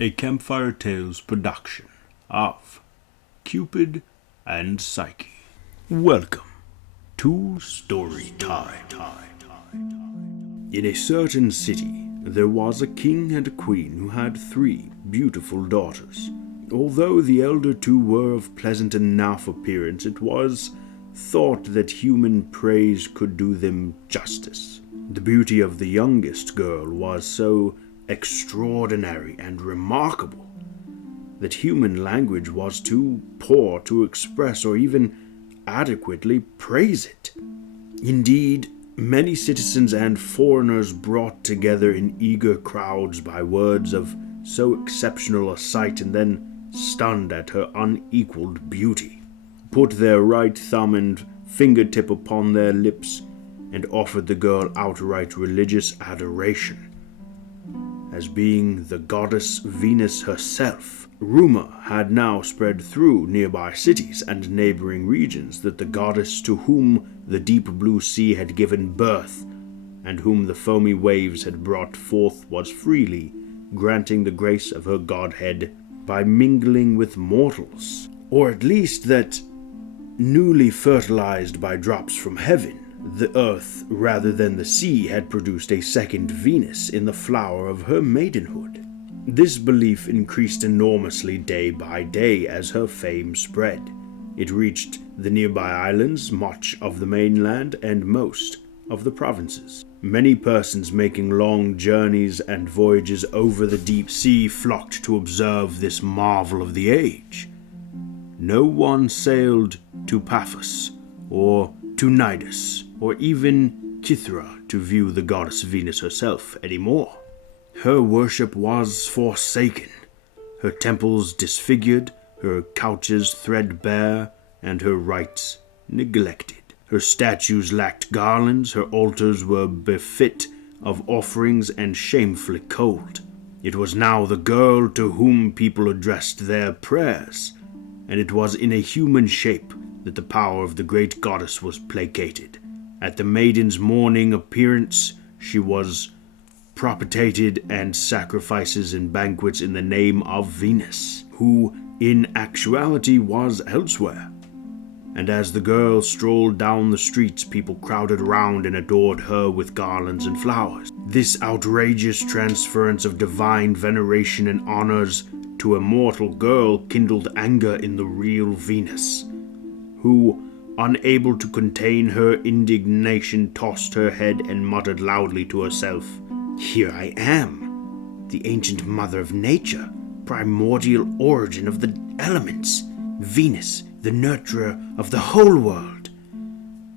a Campfire Tales production of Cupid and Psyche. Welcome to Story Time. In a certain city, there was a king and a queen who had 3 beautiful daughters. Although the elder 2 were of pleasant enough appearance, it was thought that human praise could do them justice. The beauty of the youngest girl was so extraordinary and remarkable that human language was too poor to express or even adequately praise it. Indeed, many citizens and foreigners brought together in eager crowds by words of so exceptional a sight and then stunned at her unequaled beauty, put their right thumb and fingertip upon their lips and offered the girl outright religious adoration as being the goddess Venus herself. Rumor had now spread through nearby cities and neighboring regions that the goddess to whom the deep blue sea had given birth and whom the foamy waves had brought forth was freely granting the grace of her godhead by mingling with mortals, or at least that, newly fertilized by drops from heaven, the earth rather than the sea had produced a second Venus in the flower of her maidenhood. This belief increased enormously day by day as her fame spread. It reached the nearby islands, much of the mainland, and most of the provinces. Many persons making long journeys and voyages over the deep sea flocked to observe this marvel of the age. No one sailed to Paphos, or to Cnidus, or even Cythera to view the goddess Venus herself anymore. Her worship was forsaken, her temples disfigured, her couches threadbare, and her rites neglected. Her statues lacked garlands, her altars were bereft of offerings and shamefully cold. It was now the girl to whom people addressed their prayers, and it was in a human shape that the power of the great goddess was placated. At the maiden's morning appearance, she was propitiated and sacrifices and banquets in the name of Venus, who in actuality was elsewhere. And as the girl strolled down the streets, people crowded around and adored her with garlands and flowers. This outrageous transference of divine veneration and honors to a mortal girl kindled anger in the real Venus, who, unable to contain her indignation, tossed her head and muttered loudly to herself, "Here I am, the ancient mother of nature, primordial origin of the elements, Venus, the nurturer of the whole world.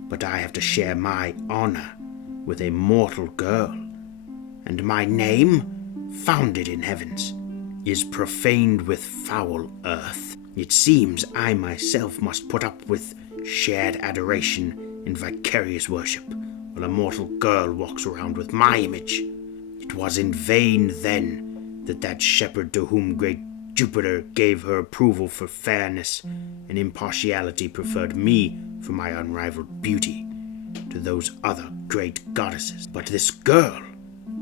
But I have to share my honor with a mortal girl, and my name, founded in heavens, is profaned with foul earth. It seems I myself must put up with shared adoration and vicarious worship, while a mortal girl walks around with my image. It was in vain, then, that shepherd to whom great Jupiter gave her approval for fairness and impartiality preferred me for my unrivaled beauty to those other great goddesses. But this girl,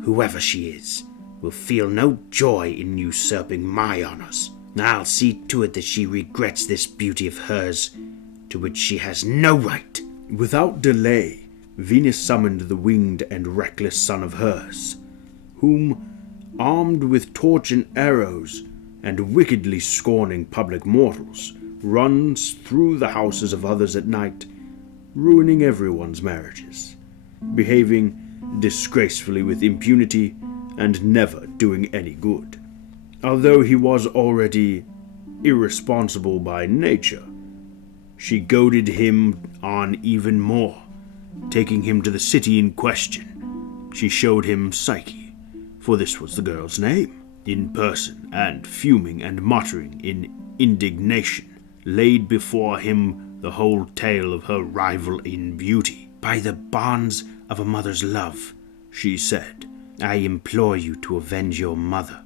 whoever she is, will feel no joy in usurping my honors. I'll see to it that she regrets this beauty of hers, to which she has no right." Without delay, Venus summoned the winged and reckless son of hers, whom, armed with torch and arrows, and wickedly scorning public mortals, runs through the houses of others at night, ruining everyone's marriages, behaving disgracefully with impunity, and never doing any good. Although he was already irresponsible by nature, she goaded him on even more, taking him to the city in question. She showed him Psyche, for this was the girl's name, in person, and fuming and muttering in indignation, laid before him the whole tale of her rival in beauty. "By the bonds of a mother's love," she said, "I implore you to avenge your mother,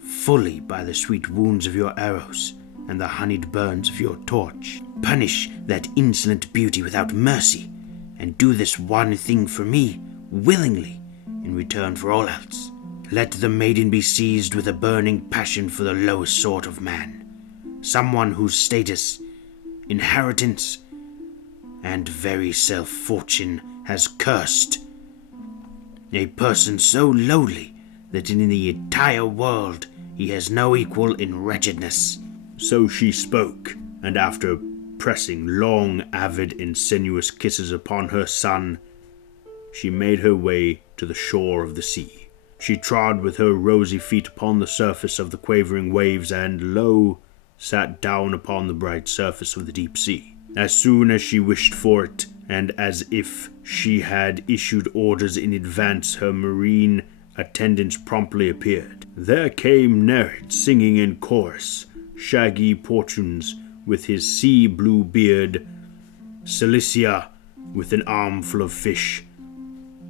fully by the sweet wounds of your arrows and the honeyed burns of your torch. Punish that insolent beauty without mercy, and do this one thing for me, willingly, in return for all else. Let the maiden be seized with a burning passion for the lowest sort of man, someone whose status, inheritance, and very self-fortune has cursed. A person so lowly that in the entire world he has no equal in wretchedness." So she spoke, and after pressing long, avid, insinuous kisses upon her son, she made her way to the shore of the sea. She trod with her rosy feet upon the surface of the quavering waves, and lo, sat down upon the bright surface of the deep sea. As soon as she wished for it, and as if she had issued orders in advance, her marine attendants promptly appeared. There came Nereid singing in chorus, shaggy Portunes with his sea blue beard, Cilicia with an armful of fish,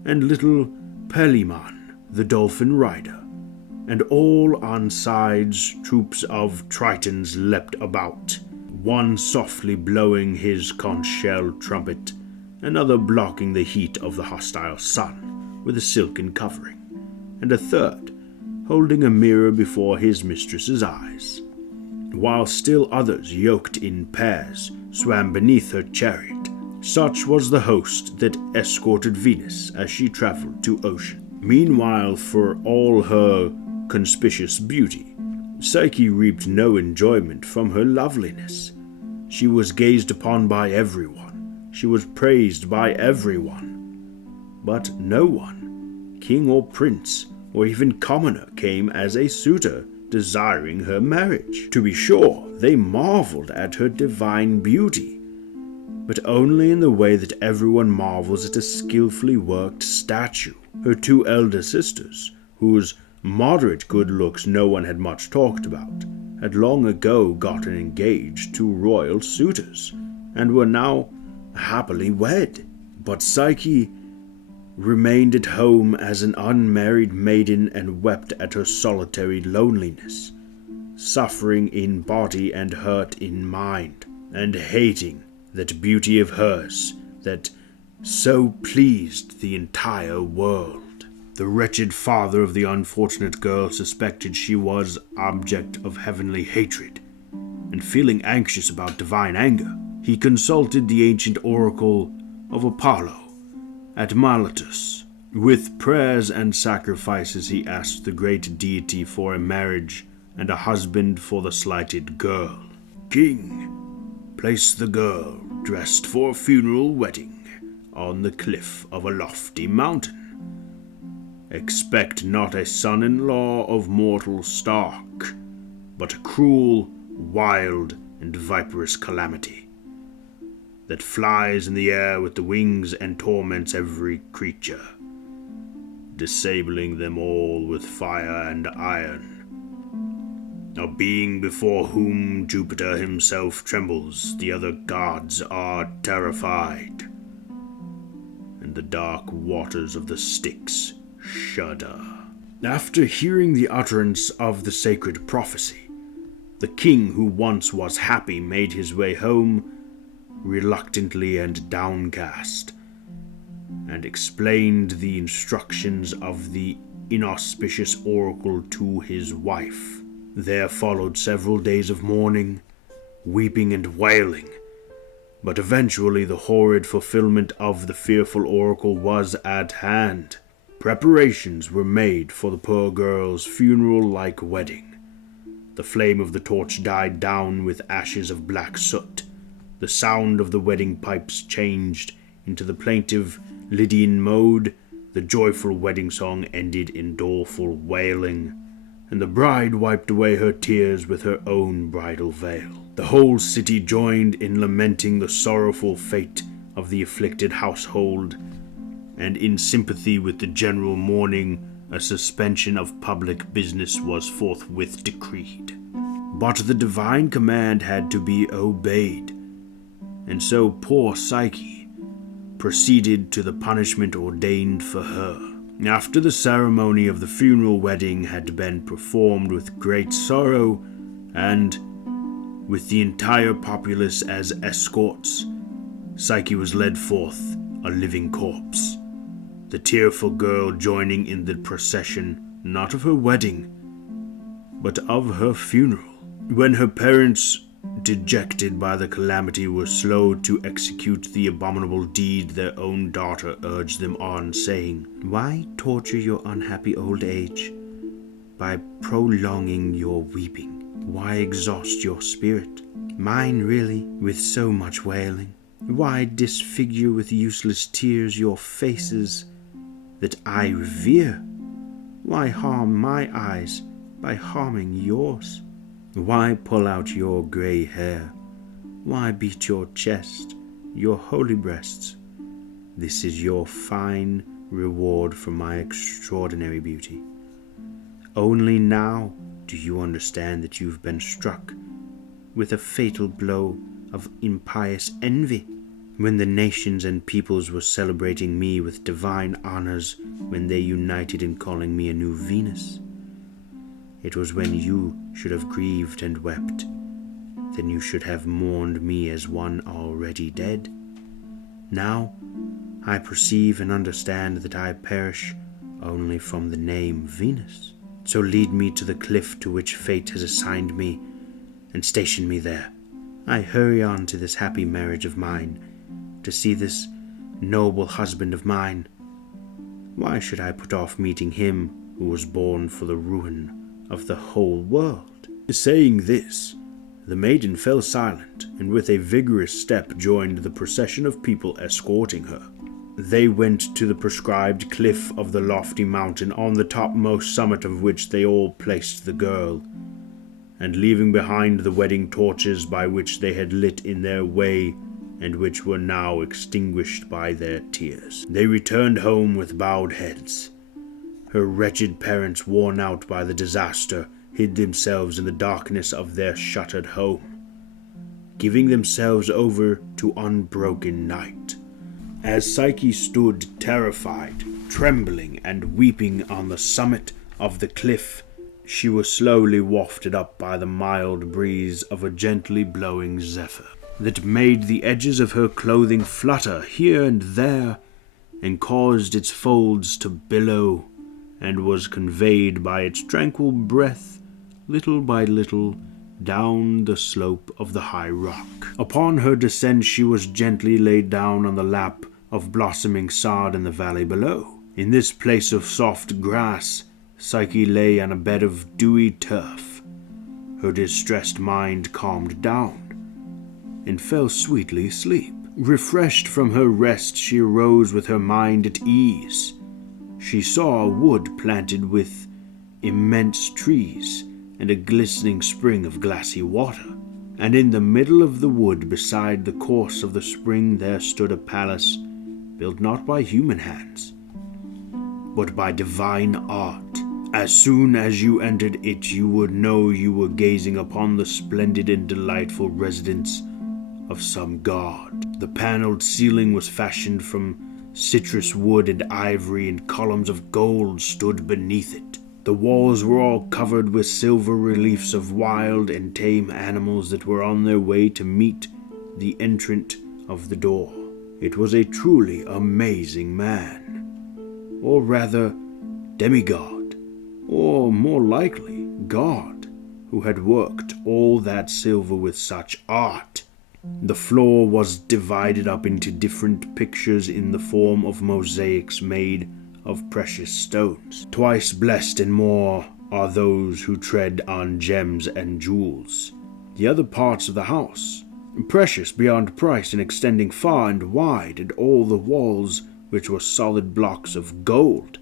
and little Peliman, the dolphin rider, and all on sides troops of Tritons leapt about, one softly blowing his conch shell trumpet, another blocking the heat of the hostile sun with a silken covering, and a third holding a mirror before his mistress's eyes, while still others, yoked in pairs, swam beneath her chariot. Such was the host that escorted Venus as she traveled to ocean. Meanwhile, for all her conspicuous beauty, Psyche reaped no enjoyment from her loveliness. She was gazed upon by everyone. She was praised by everyone. But no one, king or prince, or even commoner, came as a suitor desiring her marriage. To be sure, they marveled at her divine beauty, but only in the way that everyone marvels at a skillfully worked statue. Her two elder sisters, whose moderate good looks no one had much talked about, had long ago gotten engaged to royal suitors, and were now happily wed. But Psyche remained at home as an unmarried maiden and wept at her solitary loneliness, suffering in body and hurt in mind, and hating that beauty of hers that so pleased the entire world. The wretched father of the unfortunate girl suspected she was object of heavenly hatred, and feeling anxious about divine anger, he consulted the ancient oracle of Apollo at Miletus. With prayers and sacrifices he asked the great deity for a marriage and a husband for the slighted girl. "King, place the girl, dressed for a funeral wedding, on the cliff of a lofty mountain. Expect not a son-in-law of mortal stock, but a cruel, wild, and viperous calamity that flies in the air with the wings and torments every creature, disabling them all with fire and iron. A being before whom Jupiter himself trembles, the other gods are terrified, and the dark waters of the Styx shudder." After hearing the utterance of the sacred prophecy, the king who once was happy made his way home reluctantly and downcast, and explained the instructions of the inauspicious oracle to his wife. There followed several days of mourning, weeping and wailing, but eventually the horrid fulfillment of the fearful oracle was at hand. Preparations were made for the poor girl's funeral-like wedding. The flame of the torch died down with ashes of black soot. The sound of the wedding pipes changed into the plaintive Lydian mode. The joyful wedding song ended in doleful wailing, and the bride wiped away her tears with her own bridal veil. The whole city joined in lamenting the sorrowful fate of the afflicted household, and in sympathy with the general mourning, a suspension of public business was forthwith decreed. But the divine command had to be obeyed, and so poor Psyche proceeded to the punishment ordained for her. After the ceremony of the funeral wedding had been performed with great sorrow, and with the entire populace as escorts, Psyche was led forth a living corpse, the tearful girl joining in the procession not of her wedding, but of her funeral. When her parents, dejected by the calamity, were slow to execute the abominable deed, their own daughter urged them on, saying, "Why torture your unhappy old age by prolonging your weeping? Why exhaust your spirit, mine really, with so much wailing? Why disfigure with useless tears your faces that I revere? Why harm my eyes by harming yours? Why pull out your grey hair? Why beat your chest, your holy breasts? This is your fine reward for my extraordinary beauty. Only now do you understand that you've been struck with a fatal blow of impious envy, when the nations and peoples were celebrating me with divine honors, when they united in calling me a new Venus. It was when you should have grieved and wept. Then you should have mourned me as one already dead. Now I perceive and understand that I perish only from the name Venus. So lead me to the cliff to which fate has assigned me, and station me there. I hurry on to this happy marriage of mine, to see this noble husband of mine. Why should I put off meeting him who was born for the ruin of the whole world?" Saying this, the maiden fell silent, and with a vigorous step joined the procession of people escorting her. They went to the prescribed cliff of the lofty mountain, on the topmost summit of which they all placed the girl, and leaving behind the wedding torches by which they had lit in their way, and which were now extinguished by their tears, they returned home with bowed heads. Her wretched parents, worn out by the disaster, hid themselves in the darkness of their shuttered home, giving themselves over to unbroken night. As Psyche stood terrified, trembling, and weeping on the summit of the cliff, she was slowly wafted up by the mild breeze of a gently blowing zephyr, that made the edges of her clothing flutter here and there, and caused its folds to billow, and was conveyed by its tranquil breath, little by little, down the slope of the high rock. Upon her descent she was gently laid down on the lap of blossoming sod in the valley below. In this place of soft grass, Psyche lay on a bed of dewy turf. Her distressed mind calmed down, and fell sweetly asleep. Refreshed from her rest, she arose with her mind at ease. She saw a wood planted with immense trees, and a glistening spring of glassy water. And in the middle of the wood, beside the course of the spring, there stood a palace, built not by human hands, but by divine art. As soon as you entered it, you would know you were gazing upon the splendid and delightful residence of some god. The paneled ceiling was fashioned from citrus wood and ivory, and columns of gold stood beneath it. The walls were all covered with silver reliefs of wild and tame animals that were on their way to meet the entrant of the door. It was a truly amazing man, or rather demigod, or more likely God, who had worked all that silver with such art. The floor was divided up into different pictures in the form of mosaics made of precious stones. Twice blessed and more are those who tread on gems and jewels. The other parts of the house, precious beyond price and extending far and wide, and all the walls, which were solid blocks of gold,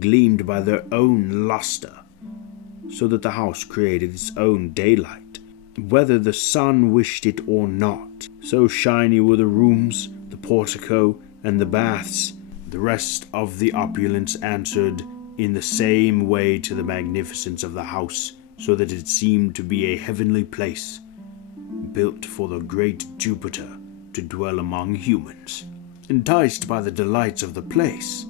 gleamed by their own luster, so that the house created its own daylight, whether the sun wished it or not. So shiny were the rooms, the portico, and the baths. The rest of the opulence answered in the same way to the magnificence of the house, so that it seemed to be a heavenly place, built for the great Jupiter to dwell among humans. Enticed by the delights of the place,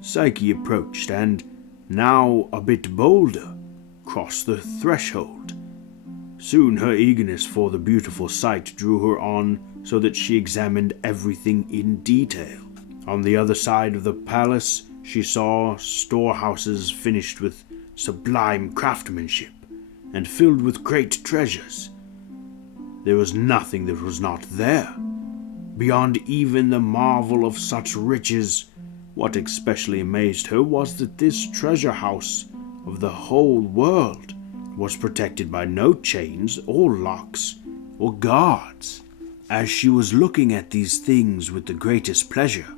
Psyche approached, and, now a bit bolder, crossed the threshold. Soon her eagerness for the beautiful sight drew her on, so that she examined everything in detail. On the other side of the palace She saw storehouses finished with sublime craftsmanship and filled with great treasures. There was nothing that was not there. Beyond even the marvel of such riches, what especially amazed her was that this treasure house of the whole world was protected by no chains or locks or guards. As she was looking at these things with the greatest pleasure,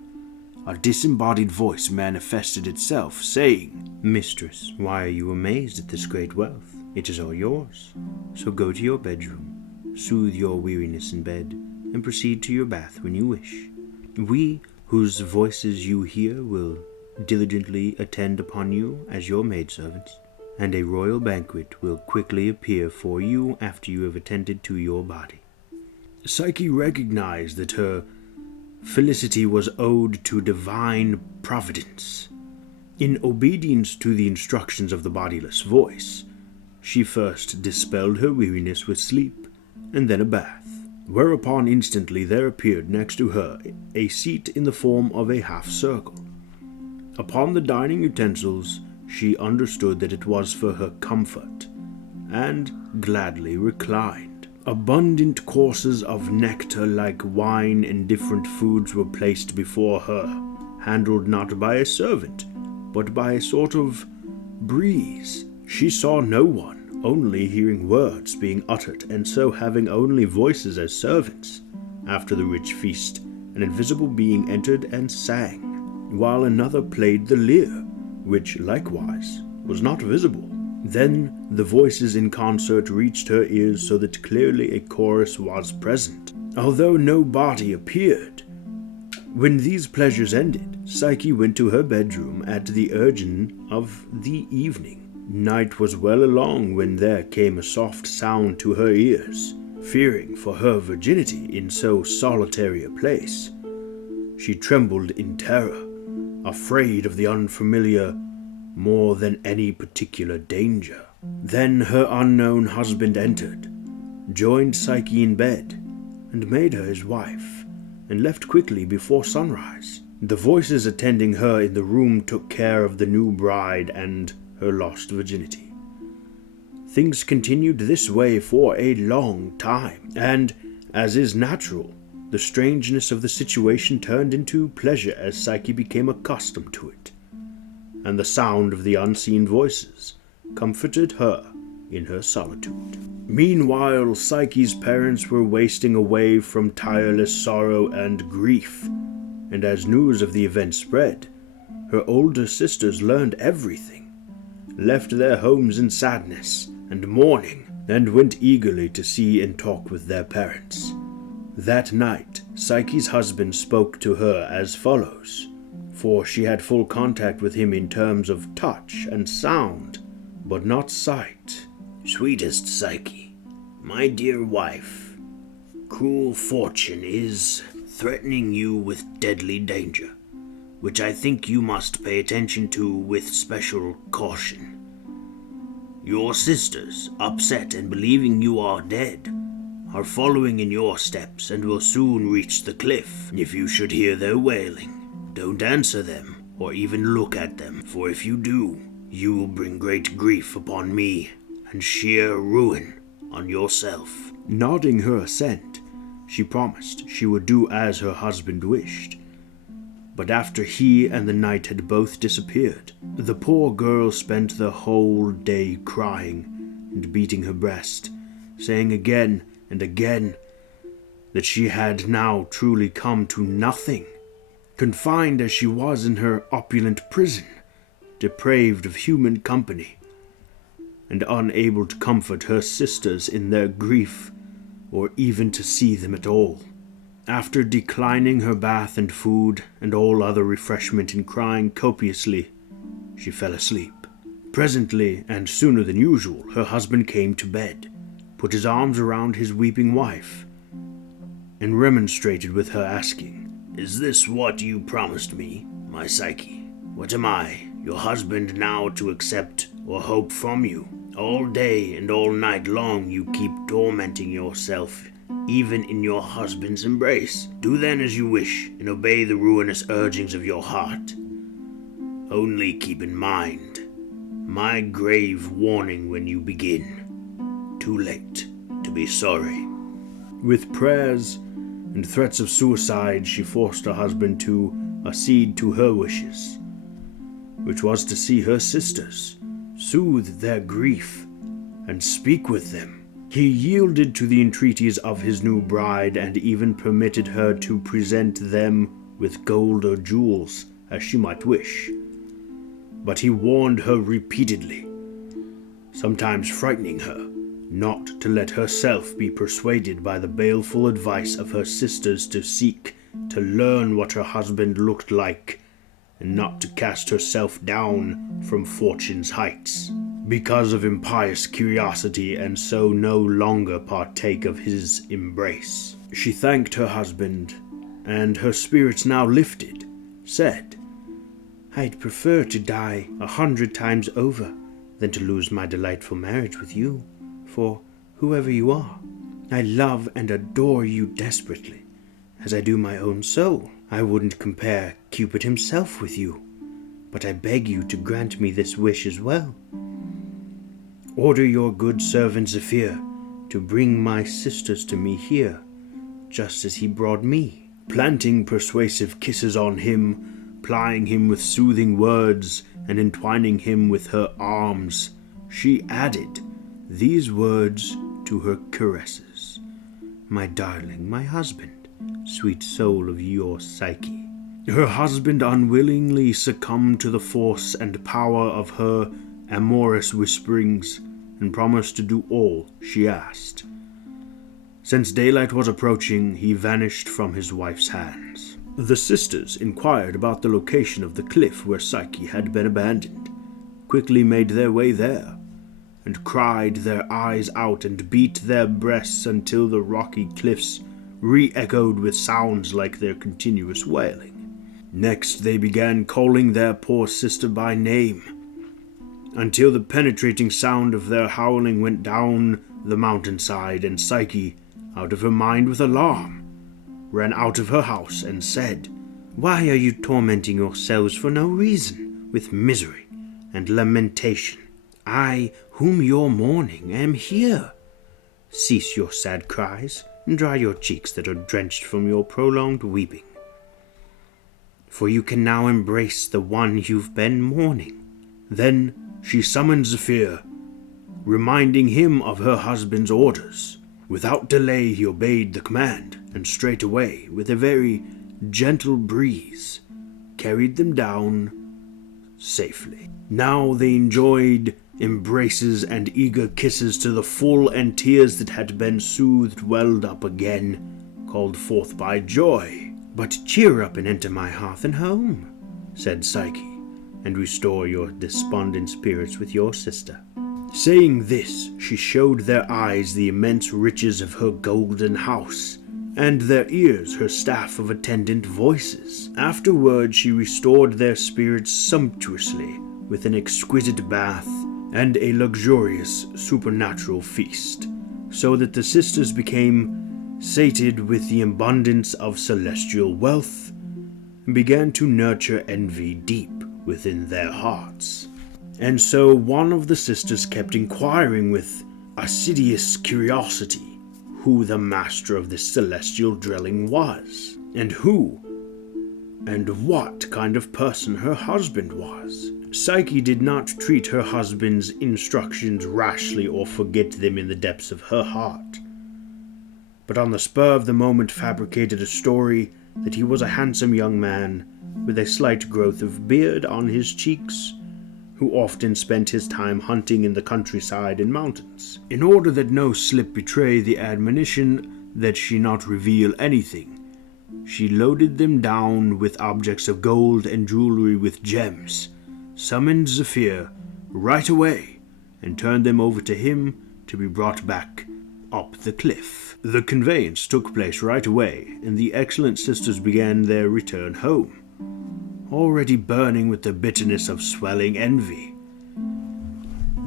a disembodied voice manifested itself, saying, "Mistress, why are you amazed at this great wealth? It is all yours. So go to your bedroom, soothe your weariness in bed, and proceed to your bath when you wish. We, whose voices you hear, will diligently attend upon you as your maidservants, and a royal banquet will quickly appear for you after you have attended to your body." Psyche recognized that her felicity was owed to divine providence. In obedience to the instructions of the bodiless voice, she first dispelled her weariness with sleep, and then a bath, whereupon instantly there appeared next to her a seat in the form of a half-circle. Upon the dining utensils she understood that it was for her comfort, and gladly reclined. Abundant courses of nectar like wine and different foods were placed before her, handled not by a servant, but by a sort of breeze. She saw no one, only hearing words being uttered, and so having only voices as servants. After the rich feast, an invisible being entered and sang, while another played the lyre, which likewise was not visible. Then the voices in concert reached her ears so that clearly a chorus was present, although no body appeared. When these pleasures ended, Psyche went to her bedroom at the urging of the evening. Night was well along when there came a soft sound to her ears. Fearing for her virginity in so solitary a place, she trembled in terror, afraid of the unfamiliar more than any particular danger. Then her unknown husband entered, joined Psyche in bed, and made her his wife, and left quickly before sunrise. The voices attending her in the room took care of the new bride and her lost virginity. Things continued this way for a long time, and, as is natural, the strangeness of the situation turned into pleasure as Psyche became accustomed to it, and the sound of the unseen voices comforted her in her solitude. Meanwhile, Psyche's parents were wasting away from tireless sorrow and grief, and as news of the event spread, her older sisters learned everything, left their homes in sadness and mourning, and went eagerly to see and talk with their parents. That night, Psyche's husband spoke to her as follows, for she had full contact with him in terms of touch and sound, but not sight. "Sweetest Psyche, my dear wife, cruel fortune is threatening you with deadly danger, which I think you must pay attention to with special caution. Your sisters, upset and believing you are dead, are following in your steps and will soon reach the cliff. If you should hear their wailing, don't answer them or even look at them, for if you do, you will bring great grief upon me and sheer ruin on yourself." Nodding her assent, she promised she would do as her husband wished. But after he and the knight had both disappeared, the poor girl spent the whole day crying and beating her breast, saying again and again that she had now truly come to nothing, confined as she was in her opulent prison, depraved of human company, and unable to comfort her sisters in their grief or even to see them at all. After declining her bath and food and all other refreshment and crying copiously, she fell asleep. Presently, and sooner than usual, her husband came to bed, put his arms around his weeping wife, and remonstrated with her, asking, "Is this what you promised me, my Psyche? What am I, your husband, now to accept or hope from you? All day and all night long you keep tormenting yourself, even in your husband's embrace. Do then as you wish, and obey the ruinous urgings of your heart. Only keep in mind my grave warning when you begin. Too late to be sorry." With prayers and threats of suicide, she forced her husband to accede to her wishes, which was to see her sisters, soothe their grief, and speak with them. He yielded to the entreaties of his new bride and even permitted her to present them with gold or jewels as she might wish. But he warned her repeatedly, sometimes frightening her, not to let herself be persuaded by the baleful advice of her sisters to seek to learn what her husband looked like, and not to cast herself down from fortune's heights because of impious curiosity, and so no longer partake of his embrace. She thanked her husband, and her spirits now lifted, said, "I'd prefer to die 100 times over than to lose my delightful marriage with you, for whoever you are, I love and adore you desperately, as I do my own soul. I wouldn't compare Cupid himself with you, but I beg you to grant me this wish as well. Order your good servant Zephyr to bring my sisters to me here, just as he brought me." Planting persuasive kisses on him, plying him with soothing words, and entwining him with her arms, she added these words to her caresses: "My darling, my husband, sweet soul of your Psyche." Her husband unwillingly succumbed to the force and power of her amorous whisperings, and promised to do all she asked. Since daylight was approaching, he vanished from his wife's hands. The sisters inquired about the location of the cliff where Psyche had been abandoned, quickly made their way there, and cried their eyes out and beat their breasts until the rocky cliffs re-echoed with sounds like their continuous wailing. Next they began calling their poor sister by name, until the penetrating sound of their howling went down the mountainside, and Psyche, out of her mind with alarm, ran out of her house and said, "Why are you tormenting yourselves for no reason, with misery and lamentation? I, whom you're mourning, am here. Cease your sad cries, and dry your cheeks that are drenched from your prolonged weeping. For you can now embrace the one you've been mourning." Then she summoned Zephyr, reminding him of her husband's orders. Without delay he obeyed the command, and straightway, with a very gentle breeze, carried them down safely. Now they enjoyed embraces and eager kisses to the full, and tears that had been soothed welled up again, called forth by joy. "But cheer up and enter my hearth and home," said Psyche, "and restore your despondent spirits with your sister." Saying this, she showed their eyes the immense riches of her golden house, and their ears her staff of attendant voices. Afterward she restored their spirits sumptuously with an exquisite bath and a luxurious supernatural feast, so that the sisters became sated with the abundance of celestial wealth, and began to nurture envy deep within their hearts. And so one of the sisters kept inquiring with assiduous curiosity who the master of this celestial dwelling was, and who and what kind of person her husband was. Psyche did not treat her husband's instructions rashly or forget them in the depths of her heart, but on the spur of the moment fabricated a story that he was a handsome young man with a slight growth of beard on his cheeks, who often spent his time hunting in the countryside and mountains. In order that no slip betray the admonition that she not reveal anything, she loaded them down with objects of gold and jewelry with gems, summoned Zephyr right away, and turned them over to him to be brought back up the cliff. The conveyance took place right away, and the excellent sisters began their return home, already burning with the bitterness of swelling envy.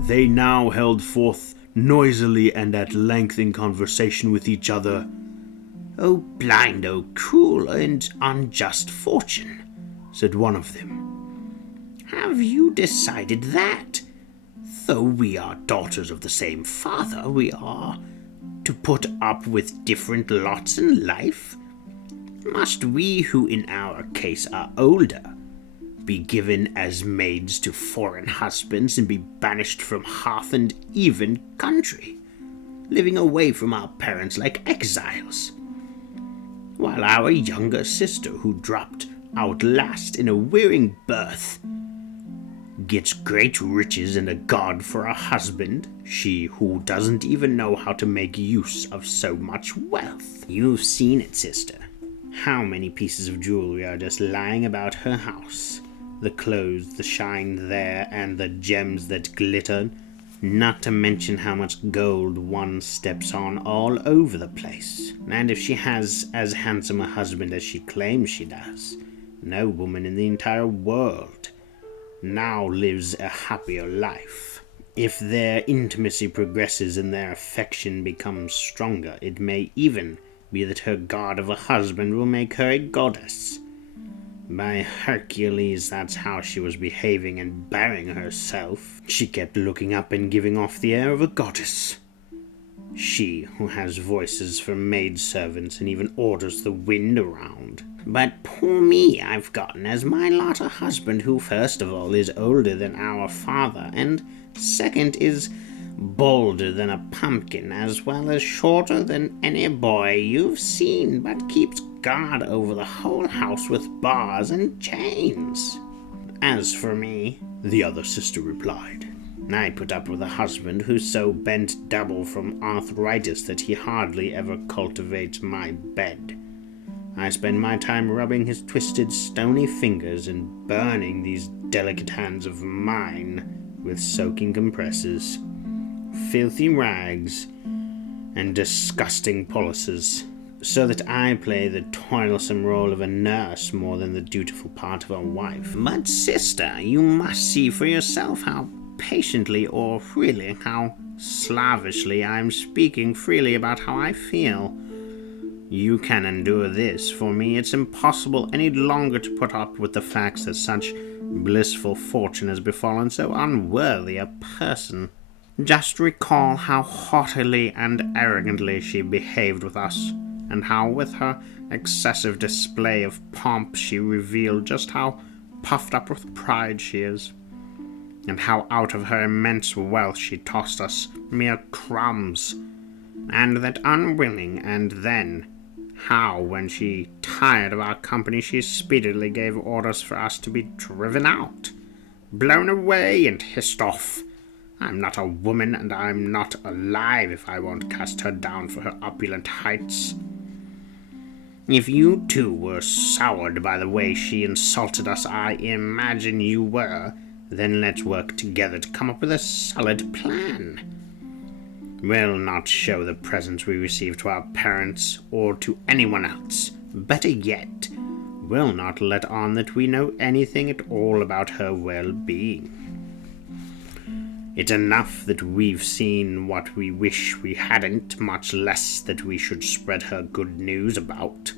They now held forth noisily and at length in conversation with each other. "Oh blind, oh cruel and unjust fortune," said one of them. Have you decided that, though we are daughters of the same father, we are to put up with different lots in life? Must we, who in our case are older, be given as maids to foreign husbands and be banished from hearth and even country, living away from our parents like exiles? While our younger sister, who dropped out last in a wearing birth, gets great riches and a god for a husband, she who doesn't even know how to make use of so much wealth. You've seen it, sister. How many pieces of jewelry are just lying about her house? The clothes that shine there and the gems that glitter, not to mention how much gold one steps on all over the place. And if she has as handsome a husband as she claims she does, no woman in the entire world now lives a happier life. If their intimacy progresses and their affection becomes stronger, it may even be that her god of a husband will make her a goddess. By Hercules, that's how she was behaving and bearing herself. She kept looking up and giving off the air of a goddess. She who has voices for maidservants and even orders the wind around. But poor me, I've gotten as my lot a husband who first of all is older than our father, and second is bolder than a pumpkin, as well as shorter than any boy you've seen, but keeps guard over the whole house with bars and chains. As for me, the other sister replied, I put up with a husband who's so bent double from arthritis that he hardly ever cultivates my bed. I spend my time rubbing his twisted, stony fingers and burning these delicate hands of mine with soaking compresses, filthy rags, and disgusting poultices, so that I play the toilsome role of a nurse more than the dutiful part of a wife. But sister, you must see for yourself how patiently, or really how slavishly, I'm speaking freely about how I feel. You can endure this. For me, it's impossible any longer to put up with the facts that such blissful fortune has befallen so unworthy a person. Just recall how haughtily and arrogantly she behaved with us, and how with her excessive display of pomp she revealed just how puffed up with pride she is, and how out of her immense wealth she tossed us mere crumbs, and that unwilling, and then how, when she tired of our company, she speedily gave orders for us to be driven out, blown away, and hissed off. I'm not a woman, and I'm not alive if I won't cast her down for her opulent heights. If you too were soured by the way she insulted us, I imagine you were, then let's work together to come up with a solid plan. We'll not show the presents we receive to our parents or to anyone else. Better yet, we'll not let on that we know anything at all about her well-being. It's enough that we've seen what we wish we hadn't, much less that we should spread her good news about.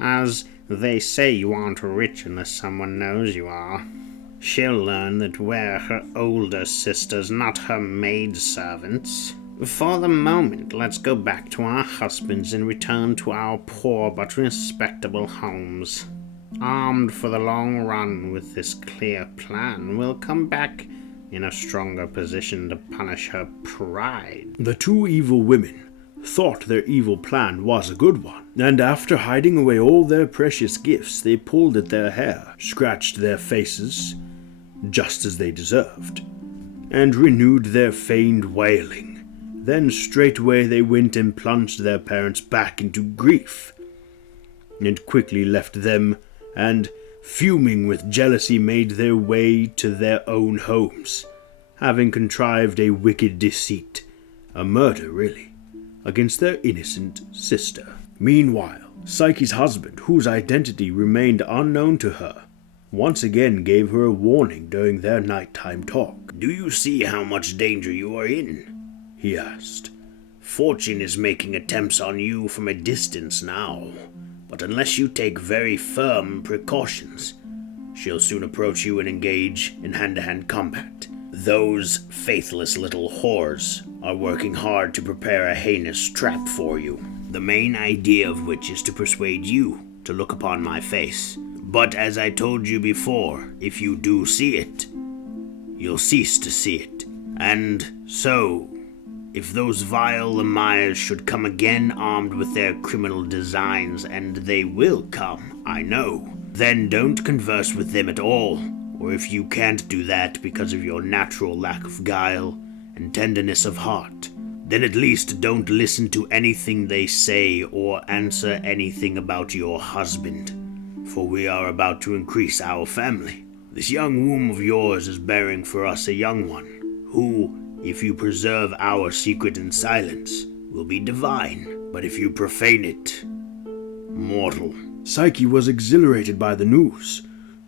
As they say, you aren't rich unless someone knows you are. She'll learn that we're her older sisters, not her maidservants. For the moment, let's go back to our husbands and return to our poor but respectable homes. Armed for the long run with this clear plan, we'll come back in a stronger position to punish her pride. The two evil women thought their evil plan was a good one, and after hiding away all their precious gifts, they pulled at their hair, scratched their faces, just as they deserved, and renewed their feigned wailing. Then straightway they went and plunged their parents back into grief, and quickly left them, and, fuming with jealousy, made their way to their own homes, having contrived a wicked deceit, a murder really, against their innocent sister. Meanwhile, Psyche's husband, whose identity remained unknown to her, once again gave her a warning during their nighttime talk. Do you see how much danger you are in? He asked. Fortune is making attempts on you from a distance now, but unless you take very firm precautions, she'll soon approach you and engage in hand-to-hand combat. Those faithless little whores are working hard to prepare a heinous trap for you, the main idea of which is to persuade you to look upon my face. But as I told you before, if you do see it, you'll cease to see it. And so, if those vile Lamires should come again armed with their criminal designs, and they will come, I know, then don't converse with them at all. Or if you can't do that because of your natural lack of guile and tenderness of heart, then at least don't listen to anything they say or answer anything about your husband, for we are about to increase our family. This young womb of yours is bearing for us a young one, who, if you preserve our secret in silence, will be divine, but if you profane it, mortal. Psyche was exhilarated by the news,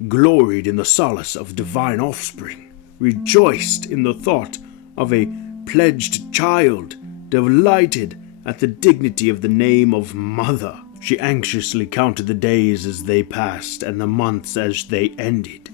gloried in the solace of divine offspring, rejoiced in the thought of a pledged child, delighted at the dignity of the name of mother. She anxiously counted the days as they passed and the months as they ended,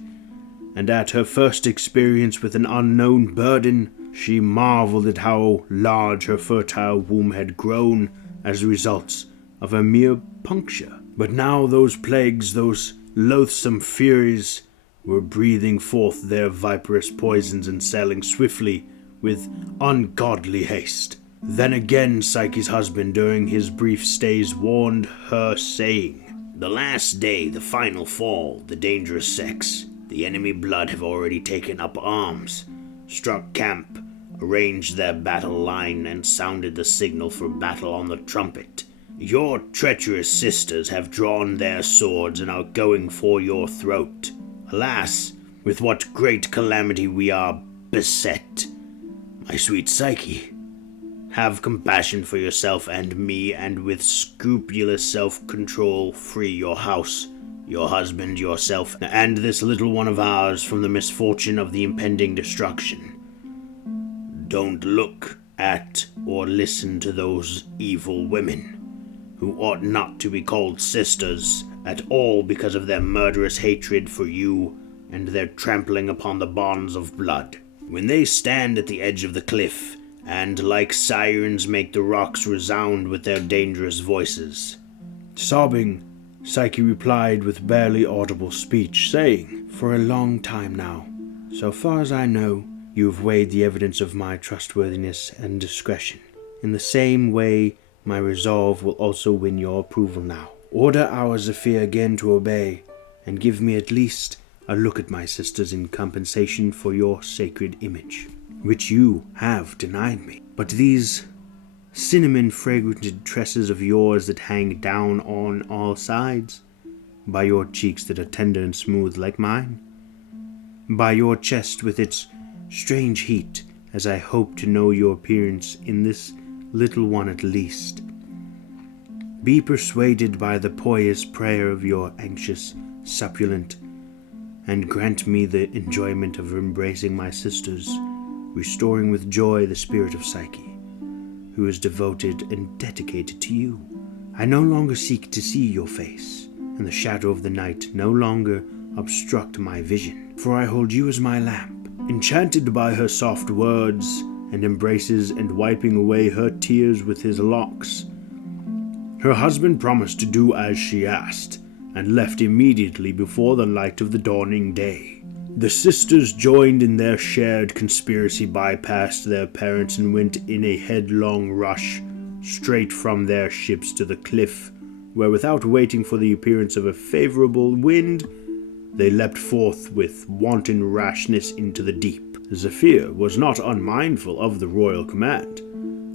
and at her first experience with an unknown burden, she marveled at how large her fertile womb had grown as a result of a mere puncture. But now those plagues, those loathsome furies, were breathing forth their viperous poisons and sailing swiftly with ungodly haste. Then again Psyche's husband during his brief stays warned her, saying, "The last day, the final fall, the dangerous sex, the enemy blood have already taken up arms, struck camp, arranged their battle line, and sounded the signal for battle on the trumpet. Your treacherous sisters have drawn their swords and are going for your throat. Alas, with what great calamity we are beset. My sweet Psyche, have compassion for yourself and me, and with scrupulous self-control free your house, your husband, yourself, and this little one of ours from the misfortune of the impending destruction. Don't look at or listen to those evil women, who ought not to be called sisters at all because of their murderous hatred for you and their trampling upon the bonds of blood. When they stand at the edge of the cliff, and like sirens make the rocks resound with their dangerous voices." Sobbing, Psyche replied with barely audible speech, saying, "For a long time now, so far as I know, you have weighed the evidence of my trustworthiness and discretion. In the same way, my resolve will also win your approval now. Order our Zephyr again to obey, and give me at least a look at my sisters in compensation for your sacred image, which you have denied me. But these cinnamon-fragranted tresses of yours that hang down on all sides, by your cheeks that are tender and smooth like mine, by your chest with its strange heat, as I hope to know your appearance in this little one at least. Be persuaded by the pious prayer of your anxious suppliant, and grant me the enjoyment of embracing my sisters, restoring with joy the spirit of Psyche, who is devoted and dedicated to you. I no longer seek to see your face, and the shadow of the night no longer obstruct my vision, for I hold you as my lamp." Enchanted by her soft words and embraces and wiping away her tears with his locks, her husband promised to do as she asked, and left immediately before the light of the dawning day. The sisters joined in their shared conspiracy, bypassed their parents, and went in a headlong rush straight from their ships to the cliff, where without waiting for the appearance of a favorable wind, they leapt forth with wanton rashness into the deep. Zephyr was not unmindful of the royal command,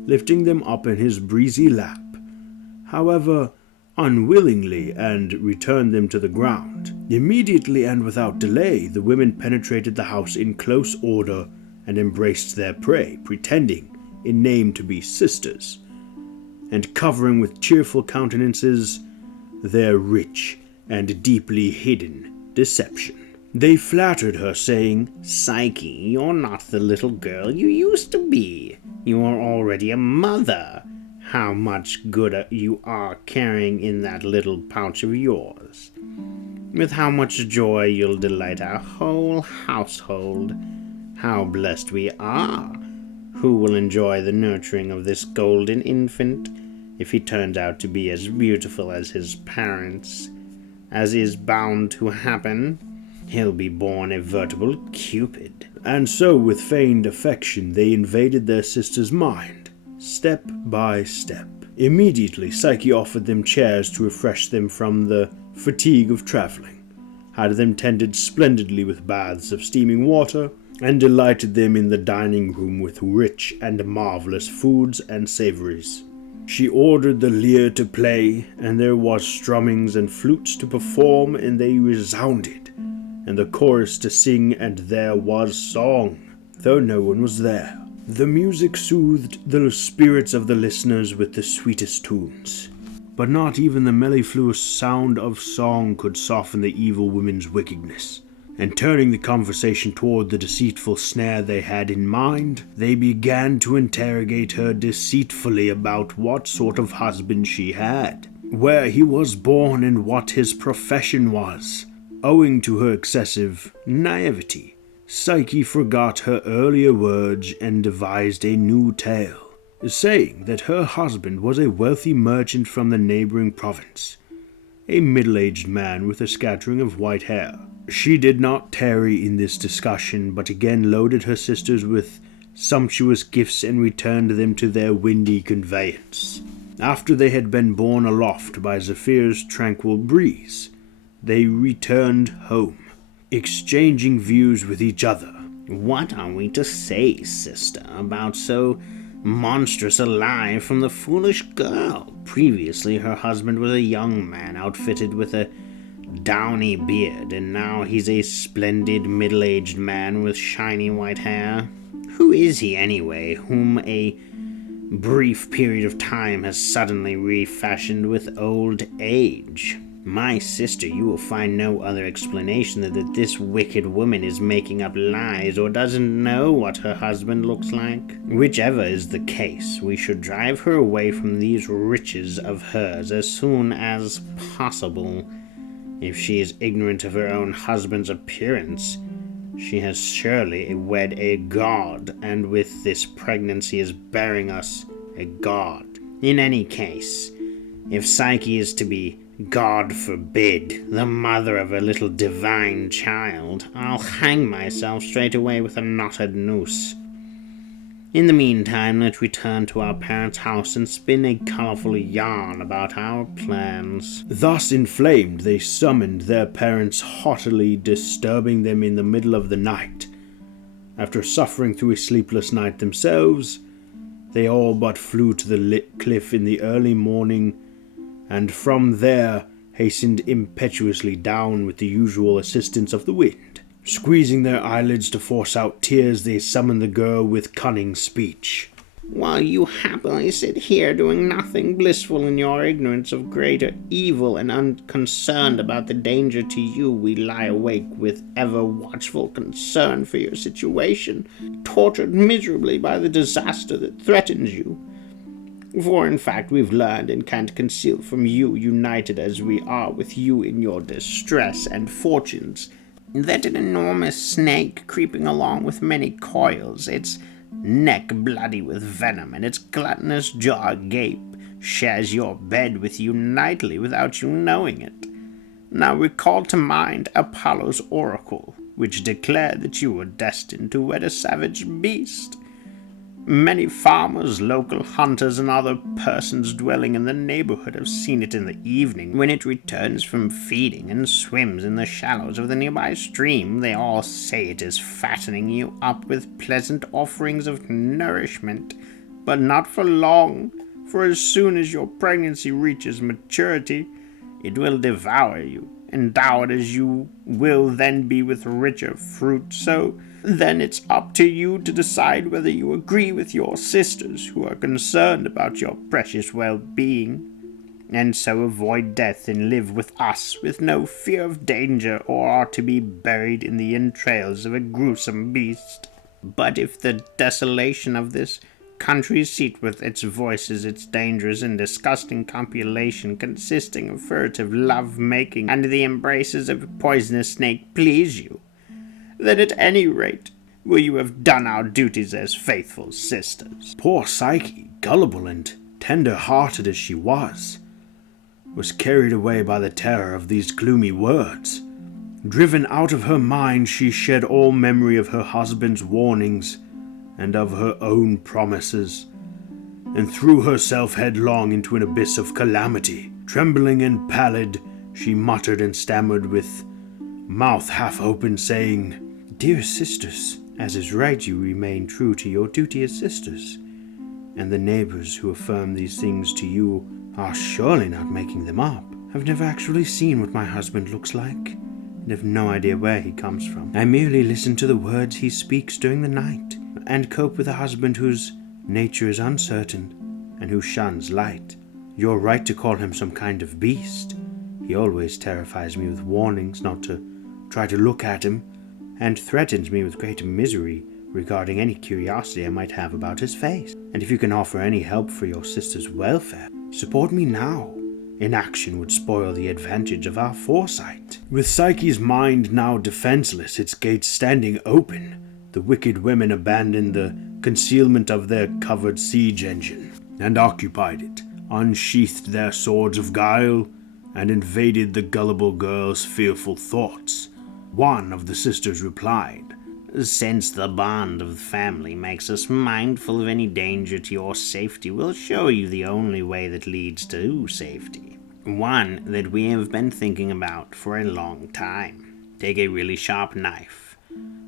lifting them up in his breezy lap, however unwillingly, and returned them to the ground. Immediately and without delay, the women penetrated the house in close order and embraced their prey, pretending in name to be sisters, and covering with cheerful countenances their rich and deeply hidden deception. They flattered her, saying, "Psyche, you're not the little girl you used to be. You are already a mother. How much good you are carrying in that little pouch of yours. with how much joy you'll delight our whole household. How blessed we are, who will enjoy the nurturing of this golden infant, if he turns out to be as beautiful as his parents, as is bound to happen. He'll be born a veritable Cupid. And so, with feigned affection, they invaded their sister's mind, step by step. Immediately, Psyche offered them chairs to refresh them from the fatigue of traveling, had them tended splendidly with baths of steaming water, and delighted them in the dining room with rich and marvelous foods and savories. She ordered the lyre to play, and there was strummings and flutes to perform, and they resounded, and the chorus to sing, and there was song, though no one was there. The music soothed the spirits of the listeners with the sweetest tunes, but not even the mellifluous sound of song could soften the evil woman's wickedness. And turning the conversation toward the deceitful snare they had in mind, they began to interrogate her deceitfully about what sort of husband she had, where he was born, and what his profession was. Owing to her excessive naivety, Psyche forgot her earlier words and devised a new tale, saying that her husband was a wealthy merchant from the neighboring province, a middle-aged man with a scattering of white hair. She did not tarry in this discussion, but again loaded her sisters with sumptuous gifts and returned them to their windy conveyance. After they had been borne aloft by Zephyr's tranquil breeze, they returned home, exchanging views with each other. What are we to say, sister, about so monstrous a lie from the foolish girl? Previously her husband was a young man outfitted with a downy beard, and now he's a splendid middle-aged man with shiny white hair. Who is he anyway, whom a brief period of time has suddenly refashioned with old age? My sister, you will find no other explanation than that this wicked woman is making up lies or doesn't know what her husband looks like. Whichever is the case, we should drive her away from these riches of hers as soon as possible. If she is ignorant of her own husband's appearance, she has surely wed a god, and with this pregnancy is bearing us a god. In any case, if Psyche is to be, God forbid, the mother of a little divine child, I'll hang myself straight away with a knotted noose. In the meantime, let's return to our parents' house and spin a colorful yarn about our plans. Thus inflamed, they summoned their parents haughtily, disturbing them in the middle of the night. After suffering through a sleepless night themselves, they all but flew to the lit cliff in the early morning, and from there hastened impetuously down with the usual assistance of the wind. Squeezing their eyelids to force out tears, they summoned the girl with cunning speech. While you happily sit here doing nothing, blissful in your ignorance of greater evil and unconcerned about the danger to you, we lie awake with ever watchful concern for your situation, tortured miserably by the disaster that threatens you. For in fact we've learned and can't conceal from you, united as we are with you in your distress and fortunes, that an enormous snake creeping along with many coils, its neck bloody with venom and its gluttonous jaw agape, shares your bed with you nightly without you knowing it. Now recall to mind Apollo's oracle, which declared that you were destined to wed a savage beast. Many farmers, local hunters, and other persons dwelling in the neighborhood have seen it in the evening when it returns from feeding and swims in the shallows of the nearby stream. They all say it is fattening you up with pleasant offerings of nourishment, but not for long, for as soon as your pregnancy reaches maturity, it will devour you, endowed as you will then be with richer fruit. So then it's up to you to decide whether you agree with your sisters, who are concerned about your precious well-being, and so avoid death and live with us with no fear of danger, or are to be buried in the entrails of a gruesome beast. But if the desolation of this country seat with its voices, its dangerous and disgusting copulation consisting of furtive love-making and the embraces of a poisonous snake please you, then at any rate will you have done our duties as faithful sisters." Poor Psyche, gullible and tender-hearted as she was carried away by the terror of these gloomy words. Driven out of her mind, she shed all memory of her husband's warnings and of her own promises, and threw herself headlong into an abyss of calamity. Trembling and pallid, she muttered and stammered with mouth half open, saying, "Dear sisters, as is right, you remain true to your duty as sisters, and the neighbors who affirm these things to you are surely not making them up. I've never actually seen what my husband looks like, and have no idea where he comes from. I merely listen to the words he speaks during the night, and cope with a husband whose nature is uncertain, and who shuns light. You're right to call him some kind of beast. He always terrifies me with warnings not to try to look at him, and threatens me with great misery regarding any curiosity I might have about his face. And if you can offer any help for your sister's welfare, support me now. Inaction would spoil the advantage of our foresight." With Psyche's mind now defenseless, its gates standing open, the wicked women abandoned the concealment of their covered siege engine, and occupied it, unsheathed their swords of guile, and invaded the gullible girl's fearful thoughts. One of the sisters replied, "Since the bond of the family makes us mindful of any danger to your safety, we'll show you the only way that leads to safety. One that we have been thinking about for a long time. Take a really sharp knife,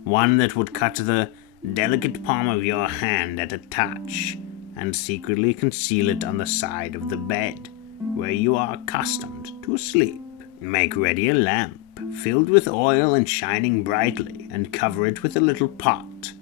one that would cut the delicate palm of your hand at a touch, and secretly conceal it on the side of the bed, where you are accustomed to sleep. Make ready a lamp, filled with oil and shining brightly, and cover it with a little pot.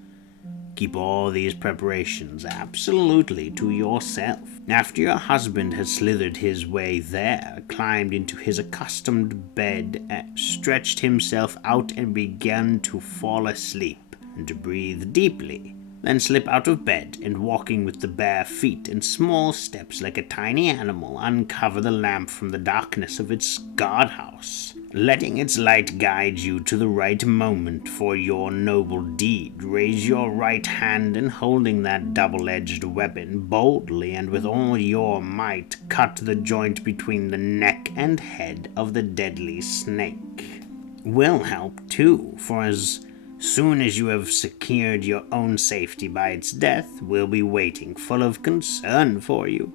Keep all these preparations absolutely to yourself. After your husband has slithered his way there, climbed into his accustomed bed, stretched himself out and began to fall asleep and to breathe deeply, then slip out of bed and, walking with the bare feet and small steps like a tiny animal, uncover the lamp from the darkness of its guardhouse. Letting its light guide you to the right moment for your noble deed, raise your right hand and, holding that double-edged weapon, boldly and with all your might, cut the joint between the neck and head of the deadly snake. Will help, too, for as soon as you have secured your own safety by its death, we'll be waiting full of concern for you.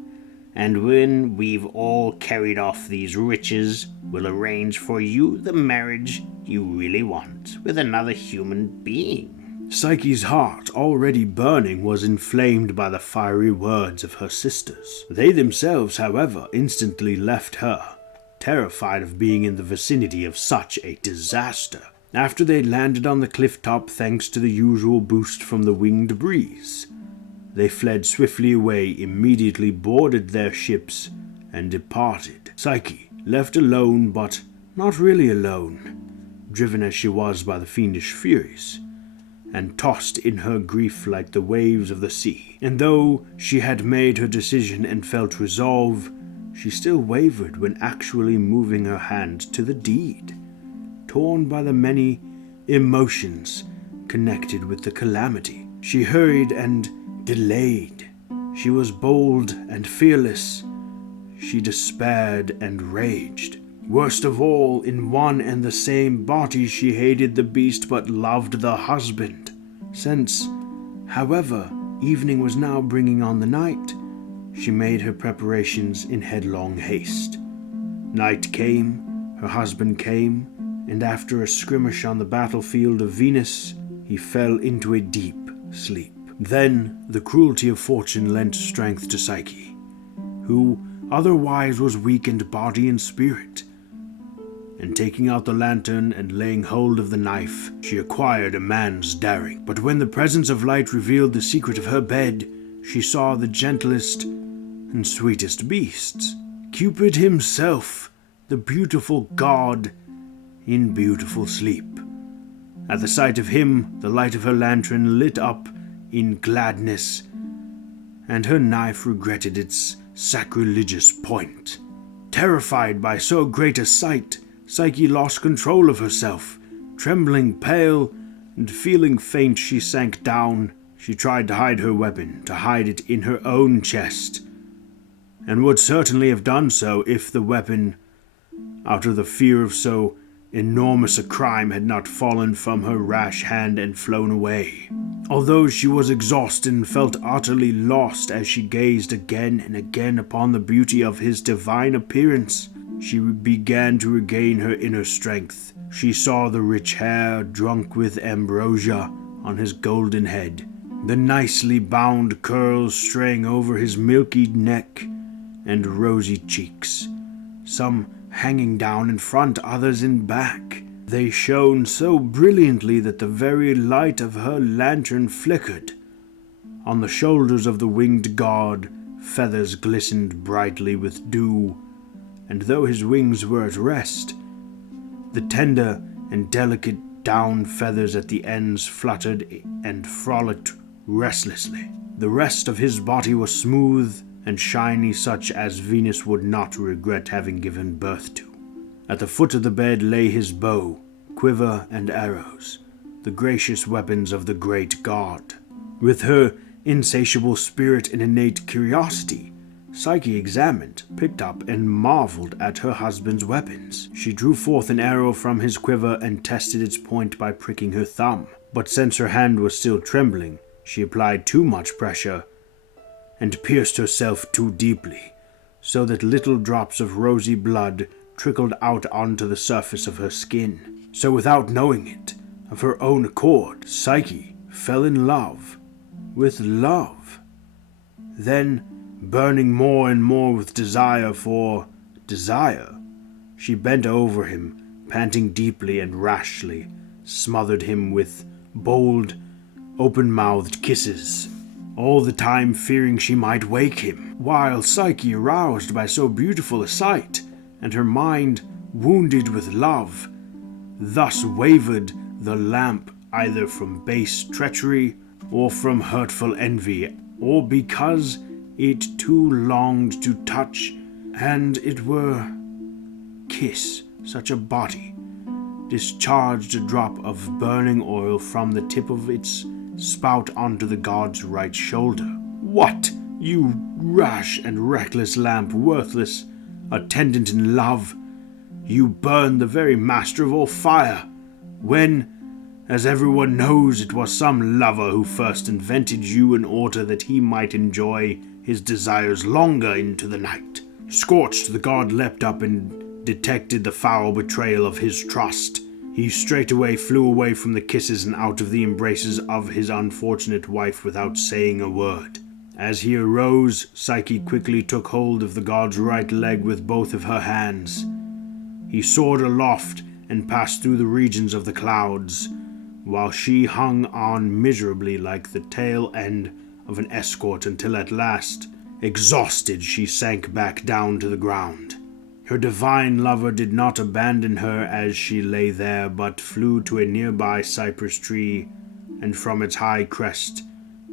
And when we've all carried off these riches, we'll arrange for you the marriage you really want with another human being." Psyche's heart, already burning, was inflamed by the fiery words of her sisters. They themselves, however, instantly left her, terrified of being in the vicinity of such a disaster. After they landed on the cliff top, thanks to the usual boost from the winged breeze, they fled swiftly away, immediately boarded their ships, and departed. Psyche, left alone, but not really alone, driven as she was by the fiendish furies, and tossed in her grief like the waves of the sea. And though she had made her decision and felt resolve, she still wavered when actually moving her hand to the deed, torn by the many emotions connected with the calamity. She hurried and delayed. She was bold and fearless. She despaired and raged. Worst of all, in one and the same body she hated the beast but loved the husband. Since, however, evening was now bringing on the night, she made her preparations in headlong haste. Night came, her husband came, and after a skirmish on the battlefield of Venus, he fell into a deep sleep. Then the cruelty of fortune lent strength to Psyche, who otherwise was weak in body and spirit, and taking out the lantern and laying hold of the knife, she acquired a man's daring. But when the presence of light revealed the secret of her bed, she saw the gentlest and sweetest beasts, Cupid himself, the beautiful god in beautiful sleep. At the sight of him, the light of her lantern lit up in gladness, and her knife regretted its sacrilegious point. Terrified by so great a sight, Psyche lost control of herself. Trembling, pale, and feeling faint, she sank down. She tried to hide her weapon, to hide it in her own chest, and would certainly have done so if the weapon, out of the fear of so enormous a crime, had not fallen from her rash hand and flown away. Although she was exhausted and felt utterly lost as she gazed again and again upon the beauty of his divine appearance, she began to regain her inner strength. She saw the rich hair drunk with ambrosia on his golden head, the nicely bound curls straying over his milky neck and rosy cheeks, some hanging down in front, others in back. They shone so brilliantly that the very light of her lantern flickered. On the shoulders of the winged god, feathers glistened brightly with dew, and though his wings were at rest, the tender and delicate down feathers at the ends fluttered and frolicked restlessly. The rest of his body was smooth and shiny, such as Venus would not regret having given birth to. At the foot of the bed lay his bow, quiver, and arrows, the gracious weapons of the great god. With her insatiable spirit and innate curiosity, Psyche examined, picked up, and marveled at her husband's weapons. She drew forth an arrow from his quiver and tested its point by pricking her thumb. But since her hand was still trembling, she applied too much pressure and pierced herself too deeply, so that little drops of rosy blood trickled out onto the surface of her skin. So without knowing it, of her own accord, Psyche fell in love with love. Then, burning more and more with desire for desire, she bent over him, panting deeply and rashly, smothered him with bold, open-mouthed kisses, all the time fearing she might wake him, while Psyche, aroused by so beautiful a sight, and her mind wounded with love, thus wavered the lamp either from base treachery or from hurtful envy, or because it too longed to touch, and it were kiss such a body, discharged a drop of burning oil from the tip of its spout onto the god's right shoulder. What, you rash and reckless lamp, worthless attendant in love, you burn the very master of all fire, when, as everyone knows, it was some lover who first invented you in order that he might enjoy his desires longer into the night. Scorched, the god leapt up and detected the foul betrayal of his trust. He straightway flew away from the kisses and out of the embraces of his unfortunate wife without saying a word. As he arose, Psyche quickly took hold of the god's right leg with both of her hands. He soared aloft and passed through the regions of the clouds, while she hung on miserably like the tail end of an escort until at last, exhausted, she sank back down to the ground. Her divine lover did not abandon her as she lay there, but flew to a nearby cypress tree, and from its high crest,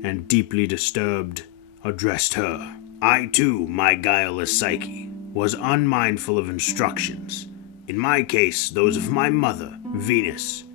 and deeply disturbed, addressed her. I too, my guileless Psyche, was unmindful of instructions, in my case those of my mother, Venus,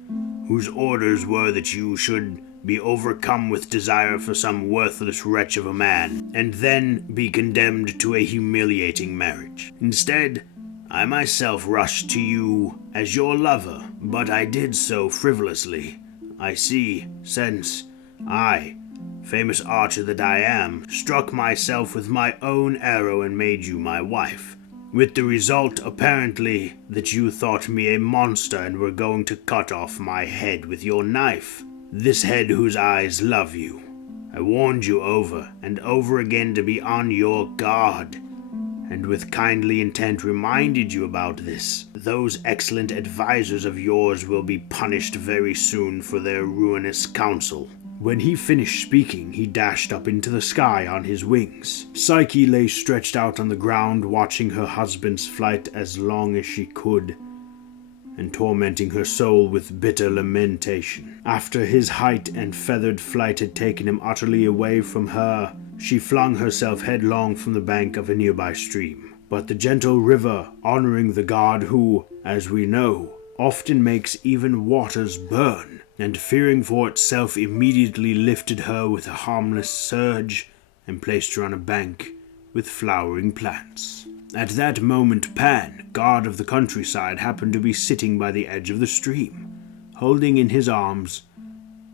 whose orders were that you should be overcome with desire for some worthless wretch of a man, and then be condemned to a humiliating marriage. Instead, I myself rushed to you as your lover, but I did so frivolously, I see, since I, famous archer that I am, struck myself with my own arrow and made you my wife, with the result, apparently, that you thought me a monster and were going to cut off my head with your knife. This head whose eyes love you. I warned you over and over again to be on your guard, and with kindly intent reminded you about this. Those excellent advisors of yours will be punished very soon for their ruinous counsel. When he finished speaking, he dashed up into the sky on his wings. Psyche lay stretched out on the ground, watching her husband's flight as long as she could, and tormenting her soul with bitter lamentation. After his height and feathered flight had taken him utterly away from her, she flung herself headlong from the bank of a nearby stream. But the gentle river, honoring the god who, as we know, often makes even waters burn, and fearing for itself, immediately lifted her with a harmless surge and placed her on a bank with flowering plants. At that moment, Pan, god of the countryside, happened to be sitting by the edge of the stream, holding in his arms